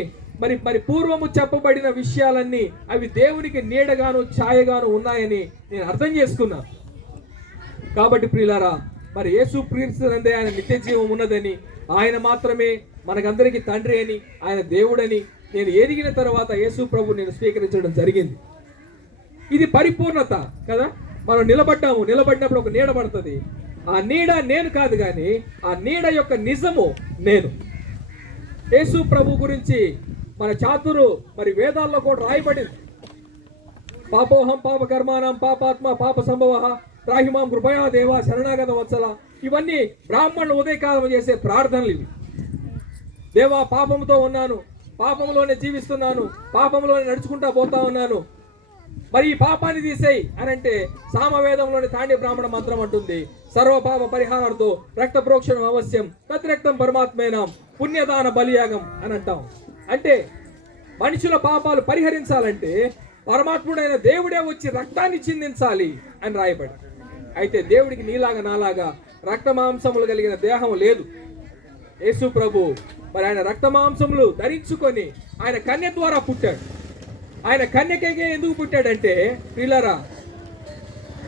మరి పూర్వము చెప్పబడిన విషయాలన్నీ అవి దేవునికి నీడగాను ఛాయగాను ఉన్నాయని నేను అర్థం చేసుకున్నాను. కాబట్టి ప్రియులారా, మరి యేసు క్రీస్తునందే ఆయన నిత్య జీవం ఉన్నదని, ఆయన మాత్రమే మనకందరికీ తండ్రి అని, ఆయన దేవుడని నేను ఎదిగిన తర్వాత యేసు ప్రభు నేను స్వీకరించడం జరిగింది. ఇది పరిపూర్ణత కదా. మనం నిలబడినప్పుడు ఒక నీడ పడుతుంది. ఆ నీడ నేను కాదు, కానీ ఆ నీడ యొక్క నిజము నేను. యేసు ప్రభు గురించి మన చాతురు మరి వేదాల్లో కూడా రాయబడింది. పాపోహం పాప కర్మానం పాపాత్మ పాప సంభవ త్రాహిమాం కృపయా దేవా శరణాగత వత్సల. ఇవన్నీ బ్రాహ్మణులు ఉదయకాలం చేసే ప్రార్థనలు. ఇవి దేవా, పాపంతో ఉన్నాను, పాపంలోనే జీవిస్తున్నాను, పాపంలోనే నడుచుకుంటా పోతా ఉన్నాను, మరి ఈ పాపాన్ని తీసేయి అని అంటే సామవేదంలోని తాండ్య బ్రాహ్మణ మంత్రం అంటుంది, సర్వపాప పరిహారార్థం రక్త ప్రోక్షణం అవశ్యం తద్రక్తం పరమాత్మేనాం పుణ్యదాన బలియాగం అని అంటాం. అంటే మనుషుల పాపాలు పరిహరించాలంటే పరమాత్ముడైన దేవుడే వచ్చి రక్తాన్ని చిందించాలి అని రాయబడి. అయితే దేవుడికి నీలాగా నాలాగా రక్త మాంసములు కలిగిన దేహం లేదు. యేసు ప్రభు మరి ఆయన రక్త మాంసములు ధరించుకొని ఆయన కన్య ద్వారా పుట్టాడు. ఆయన కన్యకైకే ఎందుకు పుట్టాడంటే, ప్రియులారా,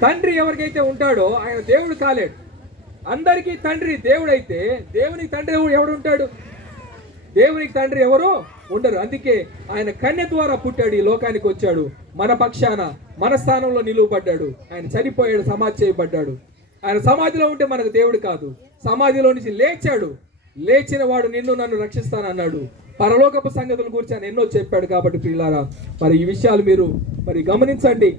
తండ్రి ఎవరికైతే ఉంటాడో ఆయన దేవుడు కాలేడు. అందరికీ తండ్రి దేవుడైతే దేవునికి తండ్రి ఎవడు ఉంటాడు? దేవునికి తండ్రి ఎవరో ఉండరు. అందుకే ఆయన కన్య ద్వారా పుట్టాడు, ఈ లోకానికి వచ్చాడు, మన పక్షాన మన స్థానంలో నిలువబడ్డాడు. ఆయన చనిపోయాడు, సమాధి చేయబడ్డాడు. ఆయన సమాధిలో ఉంటే మనకు దేవుడు కాదు, సమాధిలో నుంచి లేచాడు. లేచిన వాడు నిన్ను నన్ను రక్షిస్తానన్నాడు. పరలోకపు సంగతుల గురించి ఆయన ఎన్నో చెప్పాడు. కాబట్టి ప్రియులారా, మరి ఈ విషయాలు మీరు మరి గమనించండి.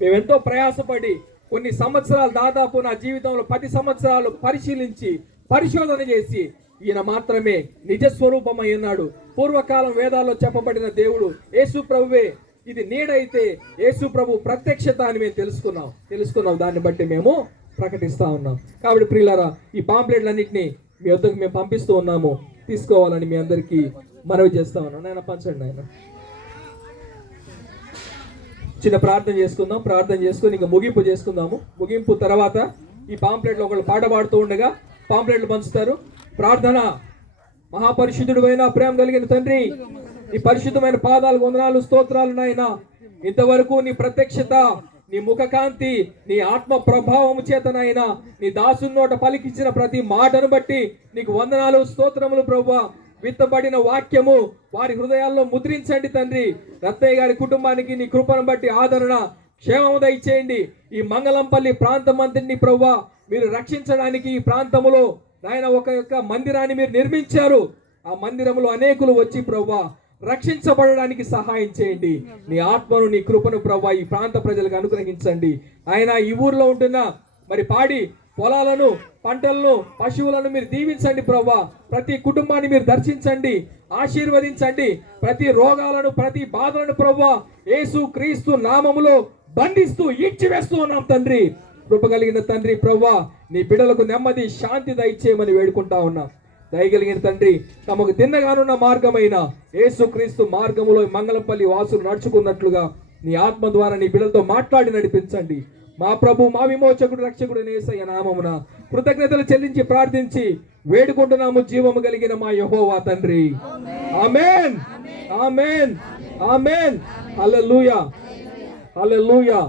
మేమెంతో ప్రయాసపడి కొన్ని సంవత్సరాలు, దాదాపు నా జీవితంలో 10 సంవత్సరాలు పరిశీలించి పరిశోధన చేసి ఈయన మాత్రమే నిజస్వరూపమై ఉన్నాడు. పూర్వకాలం వేదాల్లో చెప్పబడిన దేవుడు యేసు ప్రభువే. ఇది నీడైతే యేసు ప్రభు ప్రత్యక్షత అని మేము తెలుసుకున్నాం. దాన్ని బట్టి మేము ప్రకటిస్తా ఉన్నాం. కాబట్టి ప్రియులారా, ఈ పాంప్లెట్లన్నింటినీ మీ వద్దకు మేము పంపిస్తూ ఉన్నాము, తీసుకోవాలని మీ అందరికీ మనవి చేస్తా ఉన్నాం. నాయన పంచండి. ఆయన చిన్న ప్రార్థన చేసుకుందాం. ప్రార్థన చేసుకుని ఇంకా ముగింపు చేసుకుందాము. ముగింపు తర్వాత ఈ పాంప్లెట్లు ఒకళ్ళు పాట పాడుతూ ఉండగా పాంప్లెట్లు పంచుతారు. ప్రార్థన. మహాపరిశుద్ధుడు అయిన ప్రేమ కలిగిన తండ్రి, నీ పరిశుద్ధమైన పాదాలకు వందనాలు, స్తోత్రాలు నాయన. ఇంతవరకు నీ ప్రత్యక్షత, నీ ముఖకాంతి, నీ ఆత్మ ప్రభావము చేతనైనా నీ దాసుని నోట పలికించిన ప్రతి మాటను బట్టి నీకు వందనాలు, స్తోత్రములు ప్రభువా. విత్తబడిన వాక్యము వారి హృదయాల్లో ముద్రించండి తండ్రి. రత్తయ్య గారి కుటుంబానికి నీ కృపను బట్టి ఆదరణ, క్షేమము దయచేయండి. ఈ మంగళంపల్లి ప్రాంతం అంతటిని ప్రభువా మీరు రక్షించడానికి ఈ ప్రాంతములో నాయన ఒక మందిరాన్ని మీరు నిర్మించారు. ఆ మందిరములో అనేకులు వచ్చి ప్రభువా రక్షించబడడానికి సహాయం చేయండి. నీ ఆత్మను, నీ కృపను ప్రభువా ఈ ప్రాంత ప్రజలకు అనుగ్రహించండి. ఆయన ఈ ఊర్లో ఉంటున్న మరి పాడి పొలాలను, పంటలను, పశువులను మీరు దీవించండి ప్రభువా. ప్రతి కుటుంబాన్ని మీరు దర్శించండి, ఆశీర్వదించండి. ప్రతి రోగాలను, ప్రతి బాధలను ప్రభువా యేసు క్రీస్తు నామములో బంధిస్తూ ఈడ్చివేస్తూ ఉన్నాం తండ్రి. కృప కలిగిన తండ్రి ప్రభువా నీ బిడ్డలకు నెమ్మది, శాంతి దయచేయమని వేడుకుంటా ఉన్నాం. దయగలిగిన తండ్రి, తమకు తిన్నగానున్న మార్గమైన యేసుక్రీస్తు మార్గములో మంగళంపల్లి వాసులు నడుచుకున్నట్లుగా నీ ఆత్మ ద్వారా నీ బిడ్డలతో మాట్లాడి నడిపించండి. మా ప్రభు, మా విమోచకుడు, రక్షకుడు యేసయ్య నామమున కృతజ్ఞతలు చెల్లించి ప్రార్థించి వేడుకుంటున్నాము జీవము కలిగిన మా యెహోవా తండ్రి. ఆమేన్, ఆమేన్, ఆమేన్. హల్లెలూయా, హల్లెలూయా,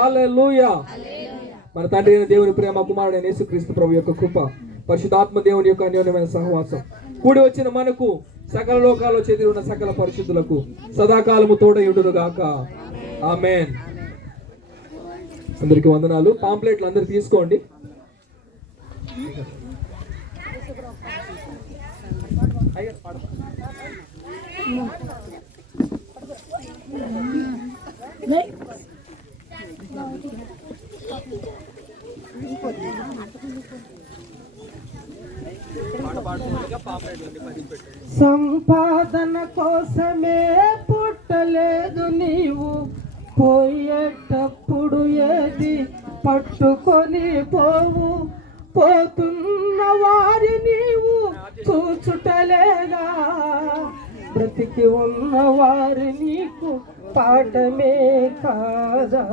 హల్లెలూయా. మన తండ్రి అయిన దేవుని ప్రేమ, కుమారుడైన యేసుక్రీస్తు ప్రభు యొక్క కృప, పరిశుద్ధాత్మ దేవుని యొక్క అన్యోన్యమైన సహవాసం కూడి వచ్చిన మనకు సకల లోకాల్లో చెంది ఉన్న సకల పరిశుద్ధులకు సదాకాలము తోడయుడును గాక. ఆమేన్. అందరికి వందనాలు. పాంప్లెట్లు అందరు తీసుకోండి. సంపాదన కోసమే పుట్టలేదు నీవు, పోయేటప్పుడు ఏది పట్టుకొని పోవు. పోతున్న వారి నీవు చూచుటలేగా, బ్రతికి ఉన్న వారి నీకు పాఠమే కాదా.